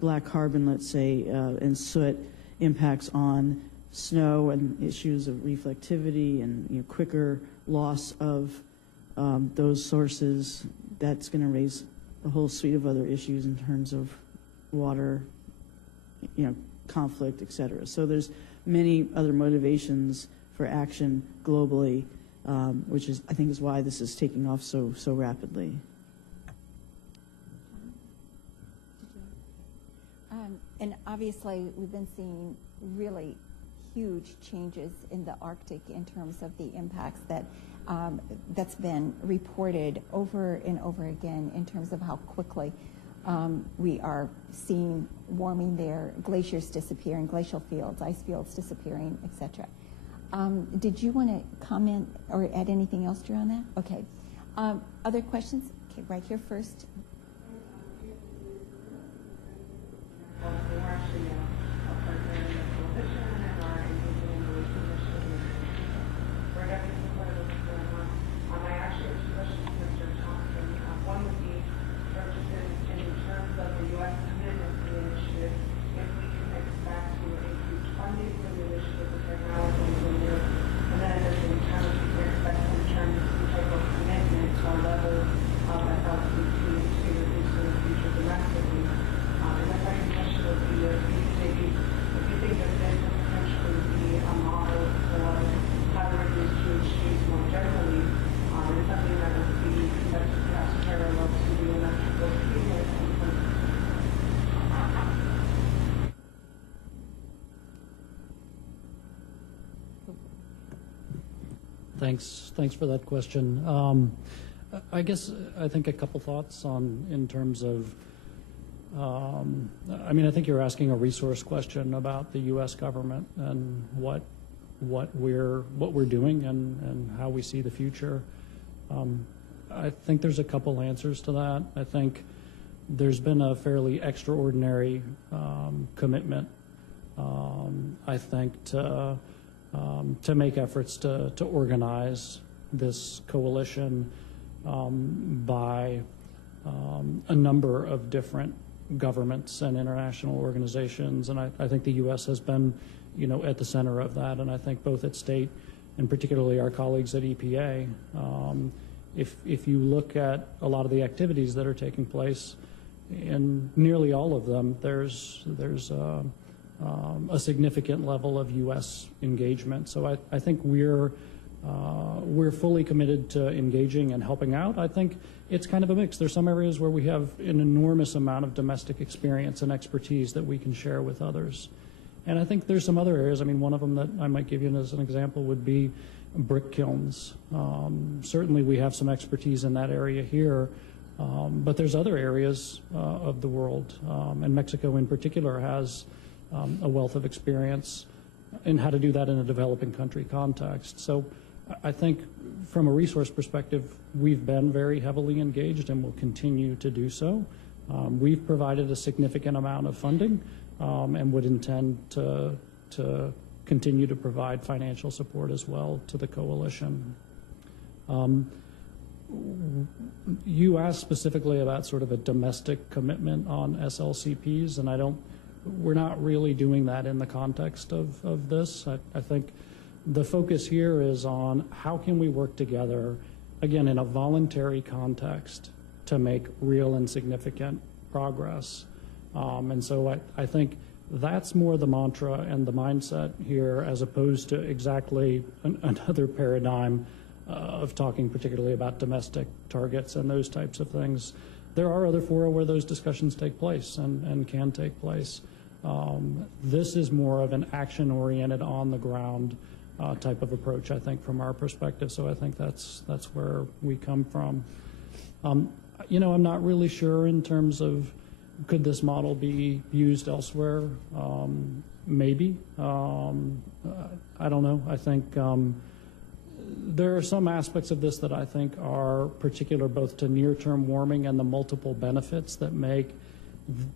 black carbon, let's say, and soot impacts on snow and issues of reflectivity and quicker loss of those sources, that's going to raise a whole suite of other issues in terms of water, conflict, et cetera. So there's many other motivations for action globally, which I think is why this is taking off so rapidly. And obviously, we've been seeing really huge changes in the Arctic in terms of the impacts that's been reported over and over again in terms of how quickly we are seeing warming there, glaciers disappearing, glacial fields, ice fields disappearing, etc. Did you want to comment or add anything else, Drew, on that? Okay. Other questions? Okay, right here first. We're actually a partner in the coalition and are engaging in the waste initiative. We're definitely supportive of what's going on. I actually have two questions to Mr. Thompson. One would be, just in terms of the U.S. commitment to the initiative, if we can expect to increase funding for the initiative, the technology, and then at the same time, if we can expect in terms of some type of commitment or level of SLCPs to reduce in the future domestically. And the second question would be if you think that this would potentially be a model for how to reduce GHGs more generally, and something that would be conducted perhaps parallel to the electrical treatment. Thanks for that question. I guess I think a couple thoughts in terms of. I mean, I think you're asking a resource question about the U.S. government and what we're doing and how we see the future. I think there's a couple answers to that. I think there's been a fairly extraordinary commitment. I think to make efforts to organize this coalition by a number of different governments and international organizations, and I think the U.S. has been, at the center of that. And I think both at state and particularly our colleagues at EPA, if you look at a lot of the activities that are taking place, in nearly all of them, there's a significant level of U.S. engagement. So I think we're fully committed to engaging and helping out. I think it's kind of a mix. There's some areas where we have an enormous amount of domestic experience and expertise that we can share with others. And I think there's some other areas. I mean, one of them that I might give you as an example would be brick kilns. Certainly we have some expertise in that area here, but there's other areas of the world, and Mexico in particular has a wealth of experience in how to do that in a developing country context. So I think from a resource perspective, we've been very heavily engaged and will continue to do so. We've provided a significant amount of funding and would intend to continue to provide financial support as well to the coalition. You asked specifically about sort of a domestic commitment on SLCPs, and we're not really doing that in the context of this. I think the focus here is on how can we work together, again, in a voluntary context to make real and significant progress. And so I think that's more the mantra and the mindset here, as opposed to exactly another paradigm of talking particularly about domestic targets and those types of things. There are other fora where those discussions take place and can take place. This is more of an action-oriented, on-the-ground type of approach, I think, from our perspective. So I think that's where we come from. I'm not really sure in terms of could this model be used elsewhere. Maybe. I don't know. I think there are some aspects of this that I think are particular both to near-term warming and the multiple benefits that make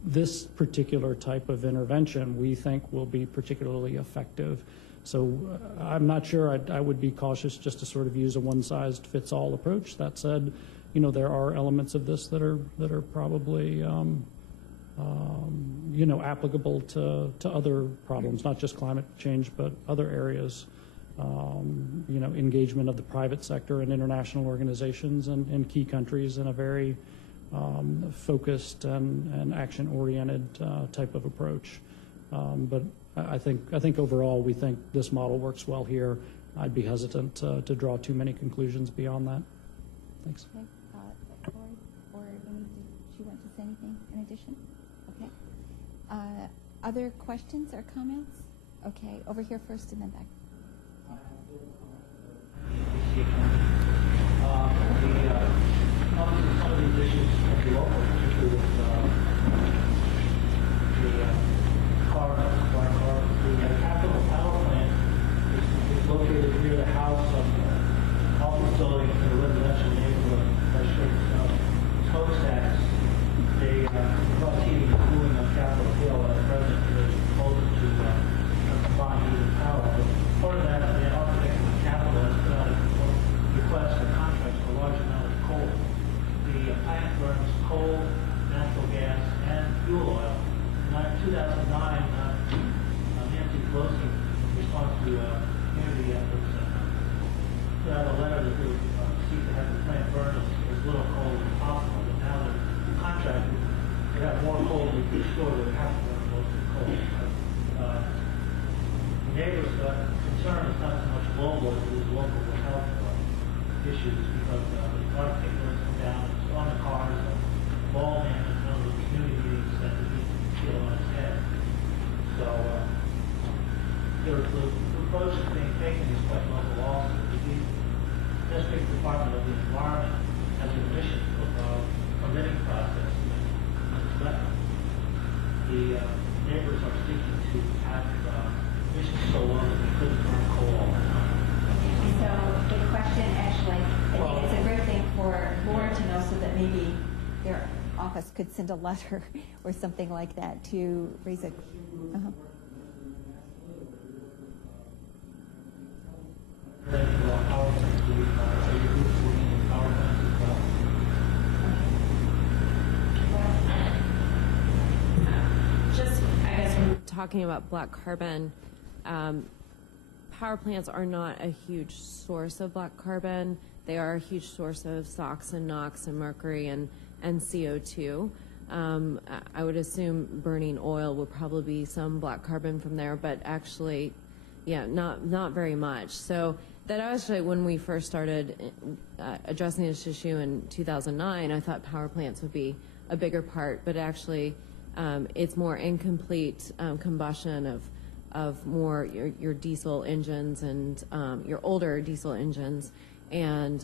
this particular type of intervention we think will be particularly effective. So I'm not sure. I would be cautious just to sort of use a one-size-fits-all approach. That said, there are elements of this that are probably applicable to other problems, not just climate change, but other areas. Engagement of the private sector and international organizations and key countries in a very focused and action-oriented type of approach. But I think overall we think this model works well here. I'd be hesitant to draw too many conclusions beyond that. Thanks. Okay. Lori, or Amy, did you want to say anything in addition? Okay. Other questions or comments? Okay, over here first and then back. Some of these issues at the local, particularly with the capital power plant is located that we have more coal we can store than half of them most of the coal. The neighbors' concern is not so much global as it is local health issues because a lot of people come down on the cars and ball man is one of the community meetings that the feel on his head. So the approach that's being taken is quite local also. The District Department of the Environment has an emissions permitting process. The neighbors are seeking to have emissions so low that they couldn't burn coal all the time. So the question actually, I think it's a great thing for Laura to know so that maybe their office could send a letter or something like that to raise it. Just, I guess, when talking about black carbon, power plants are not a huge source of black carbon. They are a huge source of SOx and NOx and mercury and CO2. I would assume burning oil will probably be some black carbon from there, but actually, yeah, not very much. So that actually, when we first started addressing this issue in 2009, I thought power plants would be a bigger part, but actually it's more incomplete combustion of more your diesel engines and your older diesel engines and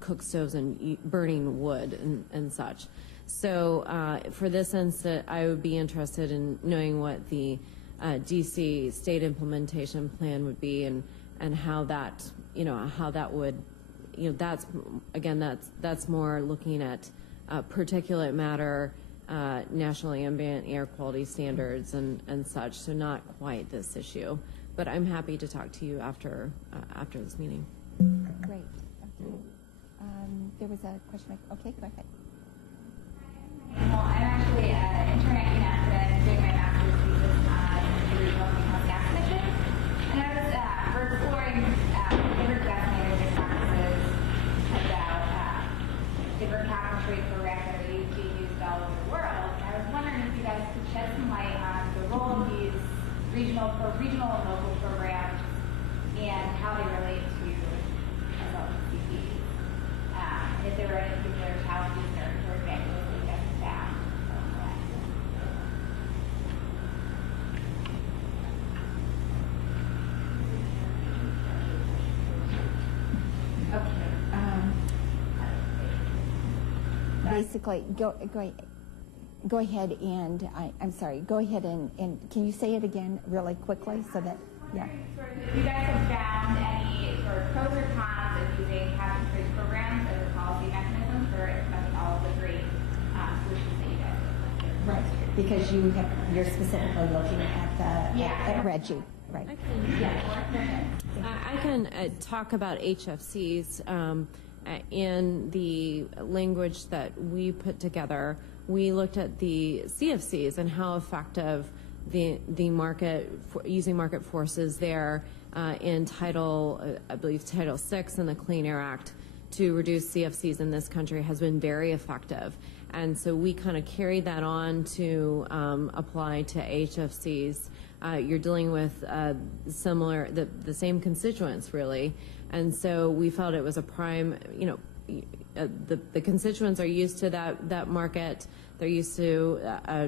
cook stoves and burning wood and such. So for this instance, I would be interested in knowing what the DC state implementation plan would be and how that, how that would, that's, again, that's more looking at particulate matter, national ambient air quality standards and such, so not quite this issue. But I'm happy to talk to you after this meeting. Great. Okay. There was a question. Okay, go ahead. Well, I'm actually an intern at UNEP and doing my master's thesis on regional greenhouse gas emissions. And we're exploring different gas management practices about different cap and trade programs that are being used all over the world. And I was wondering if you guys could shed some light on the role of these regional and local programs and how they relate to SLCPs. And if there were any particular challenges or advantages that you guys found. Basically, go ahead and I'm sorry. Go ahead and can you say it again really quickly so that If you guys have found any sort of pros or cons of using cap and trade programs as a policy mechanism for implementing all of the great solutions that you guys have. right because you're specifically looking at the at Reggie, right? I can talk about HFCs. In the language that we put together, we looked at the CFCs and how effective the market using market forces there in I believe Title VI in the Clean Air Act to reduce CFCs in this country has been very effective. And so we kind of carried that on to apply to HFCs. You're dealing with the same constituents, really. And so we felt it was a prime, the constituents are used to that market. They're used to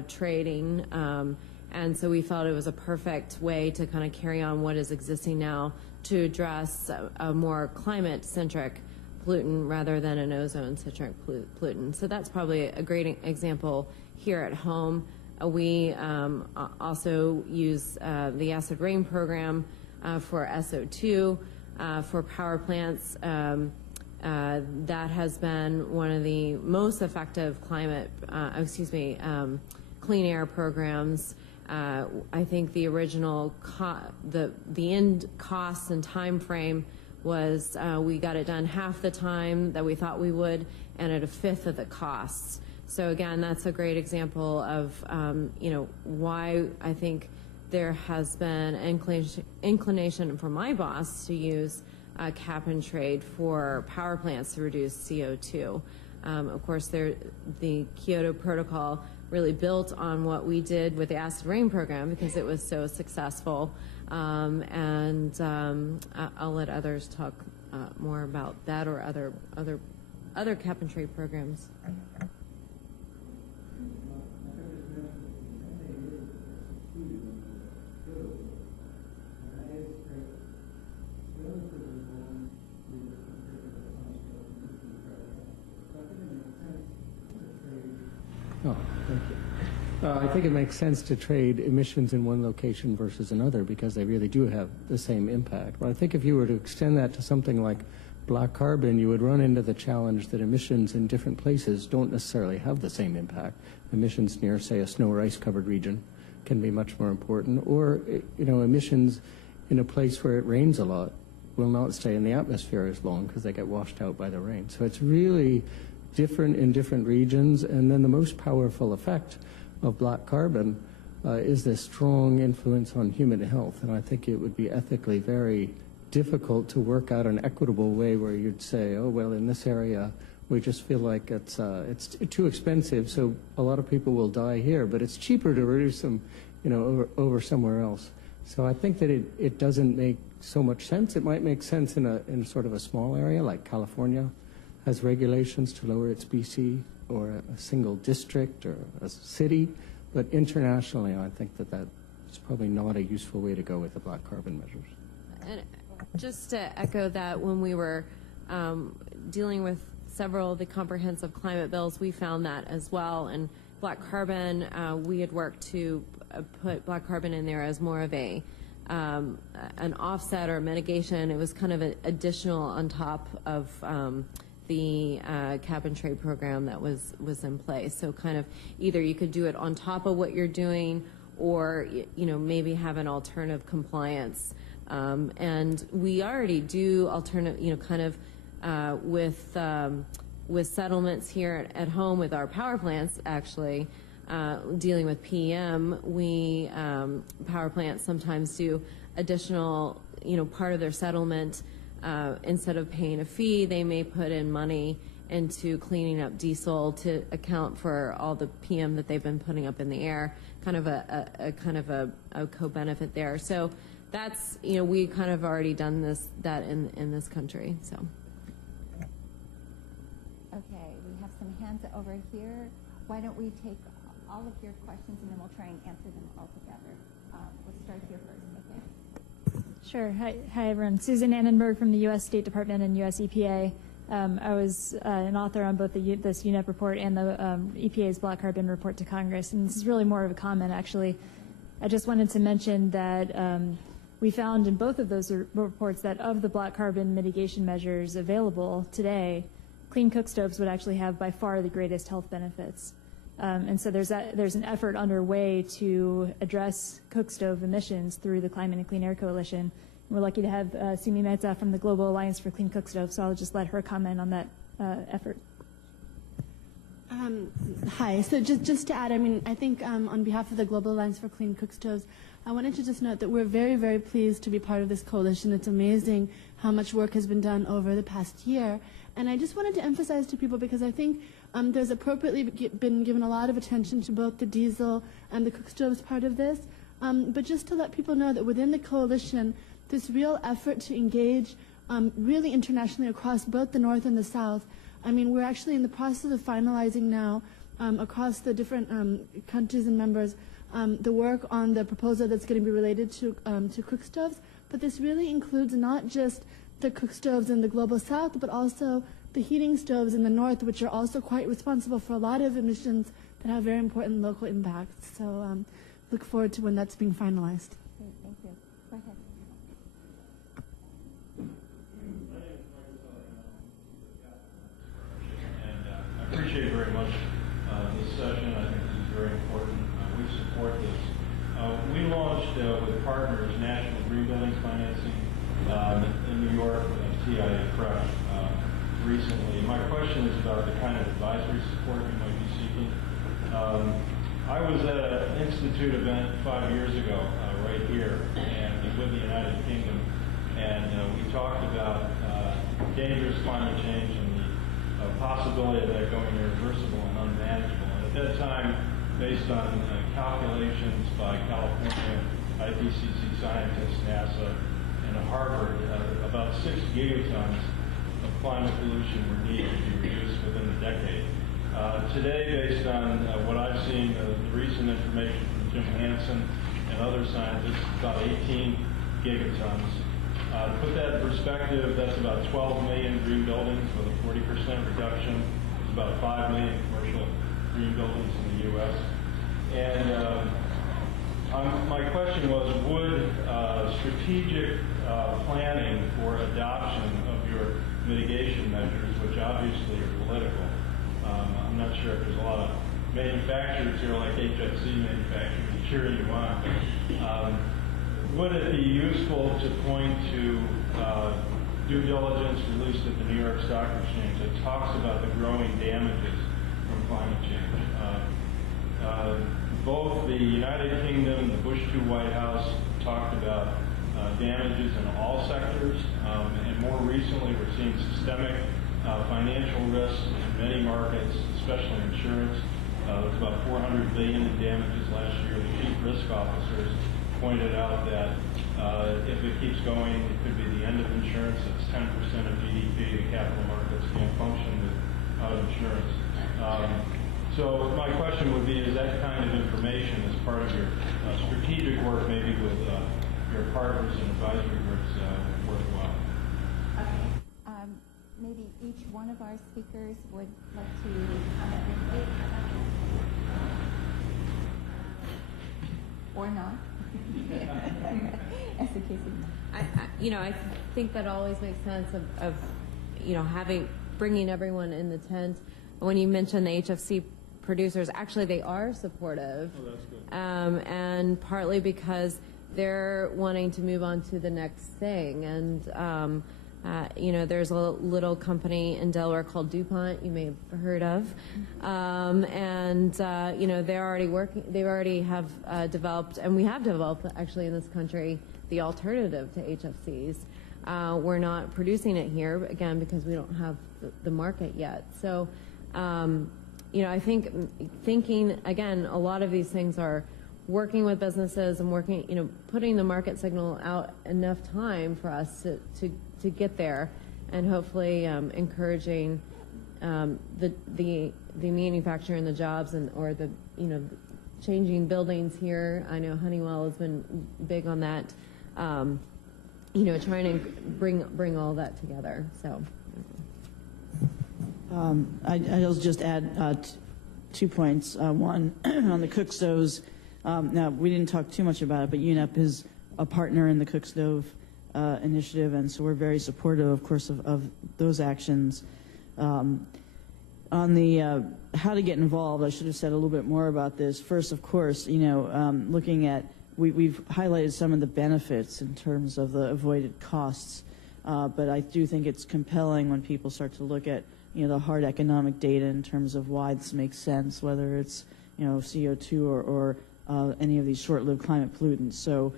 trading. And so we felt it was a perfect way to kind of carry on what is existing now to address a more climate-centric pollutant rather than an ozone-centric pollutant. So that's probably a great example here at home. We also use the acid rain program for SO2 for power plants. That has been one of the most effective clean air programs. I think the original the end cost and time frame was we got it done half the time that we thought we would, and at a fifth of the costs. So again, that's a great example of why I think there has been inclination from my boss to use cap and trade for power plants to reduce CO2. Of course, the Kyoto Protocol really built on what we did with the acid rain program because it was so successful. I'll let others talk more about that or other cap and trade programs. Oh, thank you. I think it makes sense to trade emissions in one location versus another because they really do have the same impact. But I think if you were to extend that to something like black carbon, you would run into the challenge that emissions in different places don't necessarily have the same impact. Emissions near, say, a snow or ice-covered region can be much more important, or emissions in a place where it rains a lot will not stay in the atmosphere as long because they get washed out by the rain. So it's really different in different regions, and then the most powerful effect of black carbon is this strong influence on human health, and I think it would be ethically very difficult to work out an equitable way where you'd say, oh, well, in this area we just feel like it's too expensive, so a lot of people will die here, but it's cheaper to reduce them, over somewhere else. So I think that it doesn't make so much sense. It might make sense in sort of a small area like California has regulations to lower its BC, or a single district or a city, but internationally I think that is probably not a useful way to go with the black carbon measures. And just to echo that, when we were dealing with several of the comprehensive climate bills, we found that as well. And black carbon, we had worked to put black carbon in there as more of an offset or mitigation. It was kind of an additional on top of the cap and trade program that was in place. So kind of either you could do it on top of what you're doing, or maybe have an alternative compliance. And we already do alternative, kind of with settlements here at home with our power plants. Actually, dealing with PM, power plants sometimes do additional, part of their settlement. Instead of paying a fee, they may put in money into cleaning up diesel to account for all the PM that they've been putting up in the air. Kind of a co-benefit there. So that's we kind of already done that in this country. So. Okay, we have some hands over here. Why don't we take all of your questions and then we'll try and answer them all together. We'll start here first. Okay. Sure. Hi, everyone. Susan Annenberg from the U.S. State Department and U.S. EPA. I was an author on both this UNEP report and the EPA's black carbon report to Congress, and this is really more of a comment, actually. I just wanted to mention that we found in both of those reports that of the black carbon mitigation measures available today, clean cook stoves would actually have by far the greatest health benefits. And so there's an effort underway to address cook stove emissions through the Climate and Clean Air Coalition. And we're lucky to have Simi Mehta from the Global Alliance for Clean Cook Stoves, so I'll just let her comment on that effort. Hi. So just to add, I think on behalf of the Global Alliance for Clean Cook Stoves, I wanted to just note that we're very, very pleased to be part of this coalition. It's amazing how much work has been done over the past year. And I just wanted to emphasize to people, because I think there's appropriately been given a lot of attention to both the diesel and the cook stoves part of this, but just to let people know that within the coalition, this real effort to engage really internationally across both the North and the South. We're actually in the process of finalizing now across the different countries and members the work on the proposal that's going to be related to cook stoves, but this really includes not just the cook stoves in the global South, but also the heating stoves in the North, which are also quite responsible for a lot of emissions that have very important local impacts. So look forward to when that's being finalized. Great, thank you. Go ahead. And I appreciate very much this session. I think this is very important. We support this. We launched with partners National Green Buildings Financing in New York, TIA Fresh, recently. My question is about the kind of advisory support you might be seeking. I was at an Institute event 5 years ago, right here, and with the United Kingdom, and we talked about dangerous climate change and possibility of that going irreversible and unmanageable. And at that time, based on calculations by California IPCC scientists, NASA, and Harvard, about 6 gigatons of climate pollution were needed to be reduced within a decade. Today, based on what I've seen, the recent information from Jim Hansen and other scientists, about 18 gigatons. To put that in perspective, that's about 12 million green buildings with a 40% reduction. It's about 5 million commercial green buildings in the U.S. And my question was, would strategic planning for adoption of your mitigation measures, which obviously are political, I'm not sure if there's a lot of manufacturers here like HFC manufacturers cheering you on. Would it be useful to point to due diligence released at the New York Stock Exchange that talks about the growing damages from climate change? Both the United Kingdom, the Bush II White House talked about damages in all sectors, and more recently we're seeing systemic financial risks in many markets, especially insurance. There's about $400 billion in damages last year. The chief risk officers pointed out that if it keeps going, it could be the end of insurance. It's 10% of GDP. The capital markets can't function without insurance. So my question would be, is that kind of information as part of your strategic work, maybe with your partners and advisory groups, worthwhile? Okay. Maybe each one of our speakers would like to comment briefly or not. As the case is. I think that always makes sense of bringing everyone in the tent. When you mention the HFC producers, actually they are supportive. Oh, that's good. And partly because they're wanting to move on to the next thing. And there's a little company in Delaware called DuPont, you may have heard of. They're already working, they already have developed, and we have developed actually in this country, the alternative to HFCs. We're not producing it here, again, because we don't have the market yet. So, I think thinking, again, a lot of these things are working with businesses and working, putting the market signal out enough time for us to get there, and hopefully encouraging the manufacturing and the jobs or the changing buildings here. I know Honeywell has been big on that. Trying to bring all that together. So. I'll just add 2 points. One, on the cook stoves. Now, we didn't talk too much about it, but UNEP is a partner in the cook stove initiative, and so we're very supportive, of course, of those actions. On the how to get involved, I should have said a little bit more about this. First, of course, looking at, we've highlighted some of the benefits in terms of the avoided costs, but I do think it's compelling when people start to look at the hard economic data in terms of why this makes sense, whether it's CO2 or any of these short-lived climate pollutants. So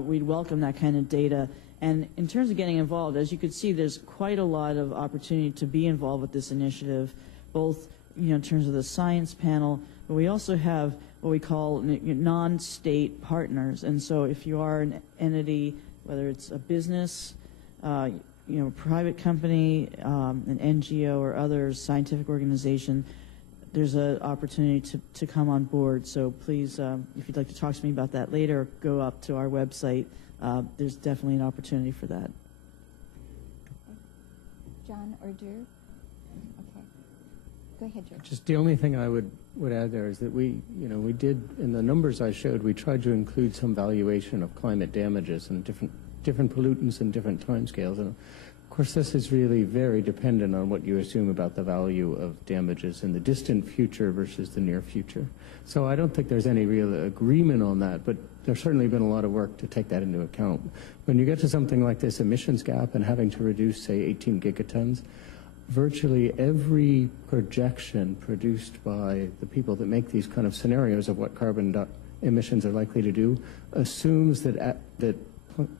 we'd welcome that kind of data. And in terms of getting involved, as you can see, there's quite a lot of opportunity to be involved with this initiative, both in terms of the science panel, but we also have what we call non-state partners. And so if you are an entity, whether it's a business, private company, an NGO or other scientific organization, there's an opportunity to come on board. So please, if you'd like to talk to me about that later, go up to our website. There's definitely an opportunity for that. John or Drew? Okay. Go ahead, Drew. Just the only thing I would add there is that we did, in the numbers I showed, we tried to include some valuation of climate damages and different pollutants and different timescales. And of course, this is really very dependent on what you assume about the value of damages in the distant future versus the near future. So I don't think there's any real agreement on that, but there's certainly been a lot of work to take that into account. When you get to something like this emissions gap and having to reduce, say, 18 gigatons, virtually every projection produced by the people that make these kind of scenarios of what carbon emissions are likely to do assumes that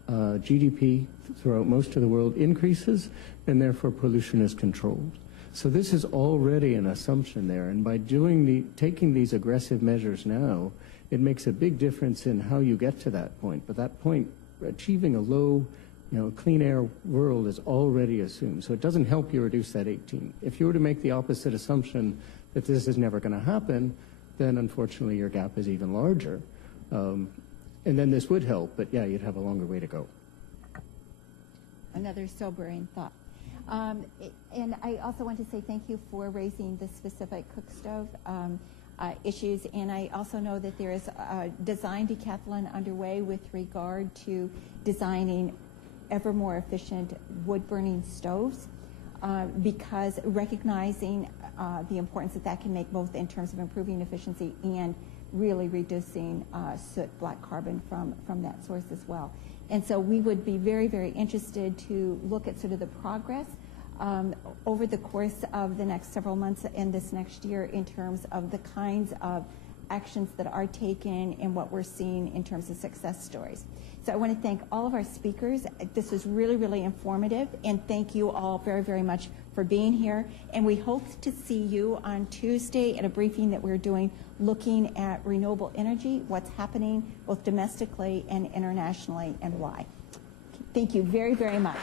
GDP throughout most of the world increases, and therefore pollution is controlled. So this is already an assumption there, and by taking these aggressive measures now, it makes a big difference in how you get to that point. But that point, achieving a low, clean air world is already assumed. So it doesn't help you reduce that 18. If you were to make the opposite assumption that this is never going to happen, then unfortunately your gap is even larger. And then this would help, but yeah, you'd have a longer way to go. Another sobering thought. And I also want to say thank you for raising the specific cook stove issues. And I also know that there is a design decathlon underway with regard to designing ever more efficient wood-burning stoves, because recognizing the importance that can make both in terms of improving efficiency and really reducing soot, black carbon from that source as well. And so we would be very, very interested to look at sort of the progress over the course of the next several months and this next year in terms of the kinds of actions that are taken and what we're seeing in terms of success stories. So I want to thank all of our speakers. This was really, really informative, and thank you all very, very much for being here. And we hope to see you on Tuesday at a briefing that we're doing looking at renewable energy, what's happening both domestically and internationally, and why. Thank you very, very much.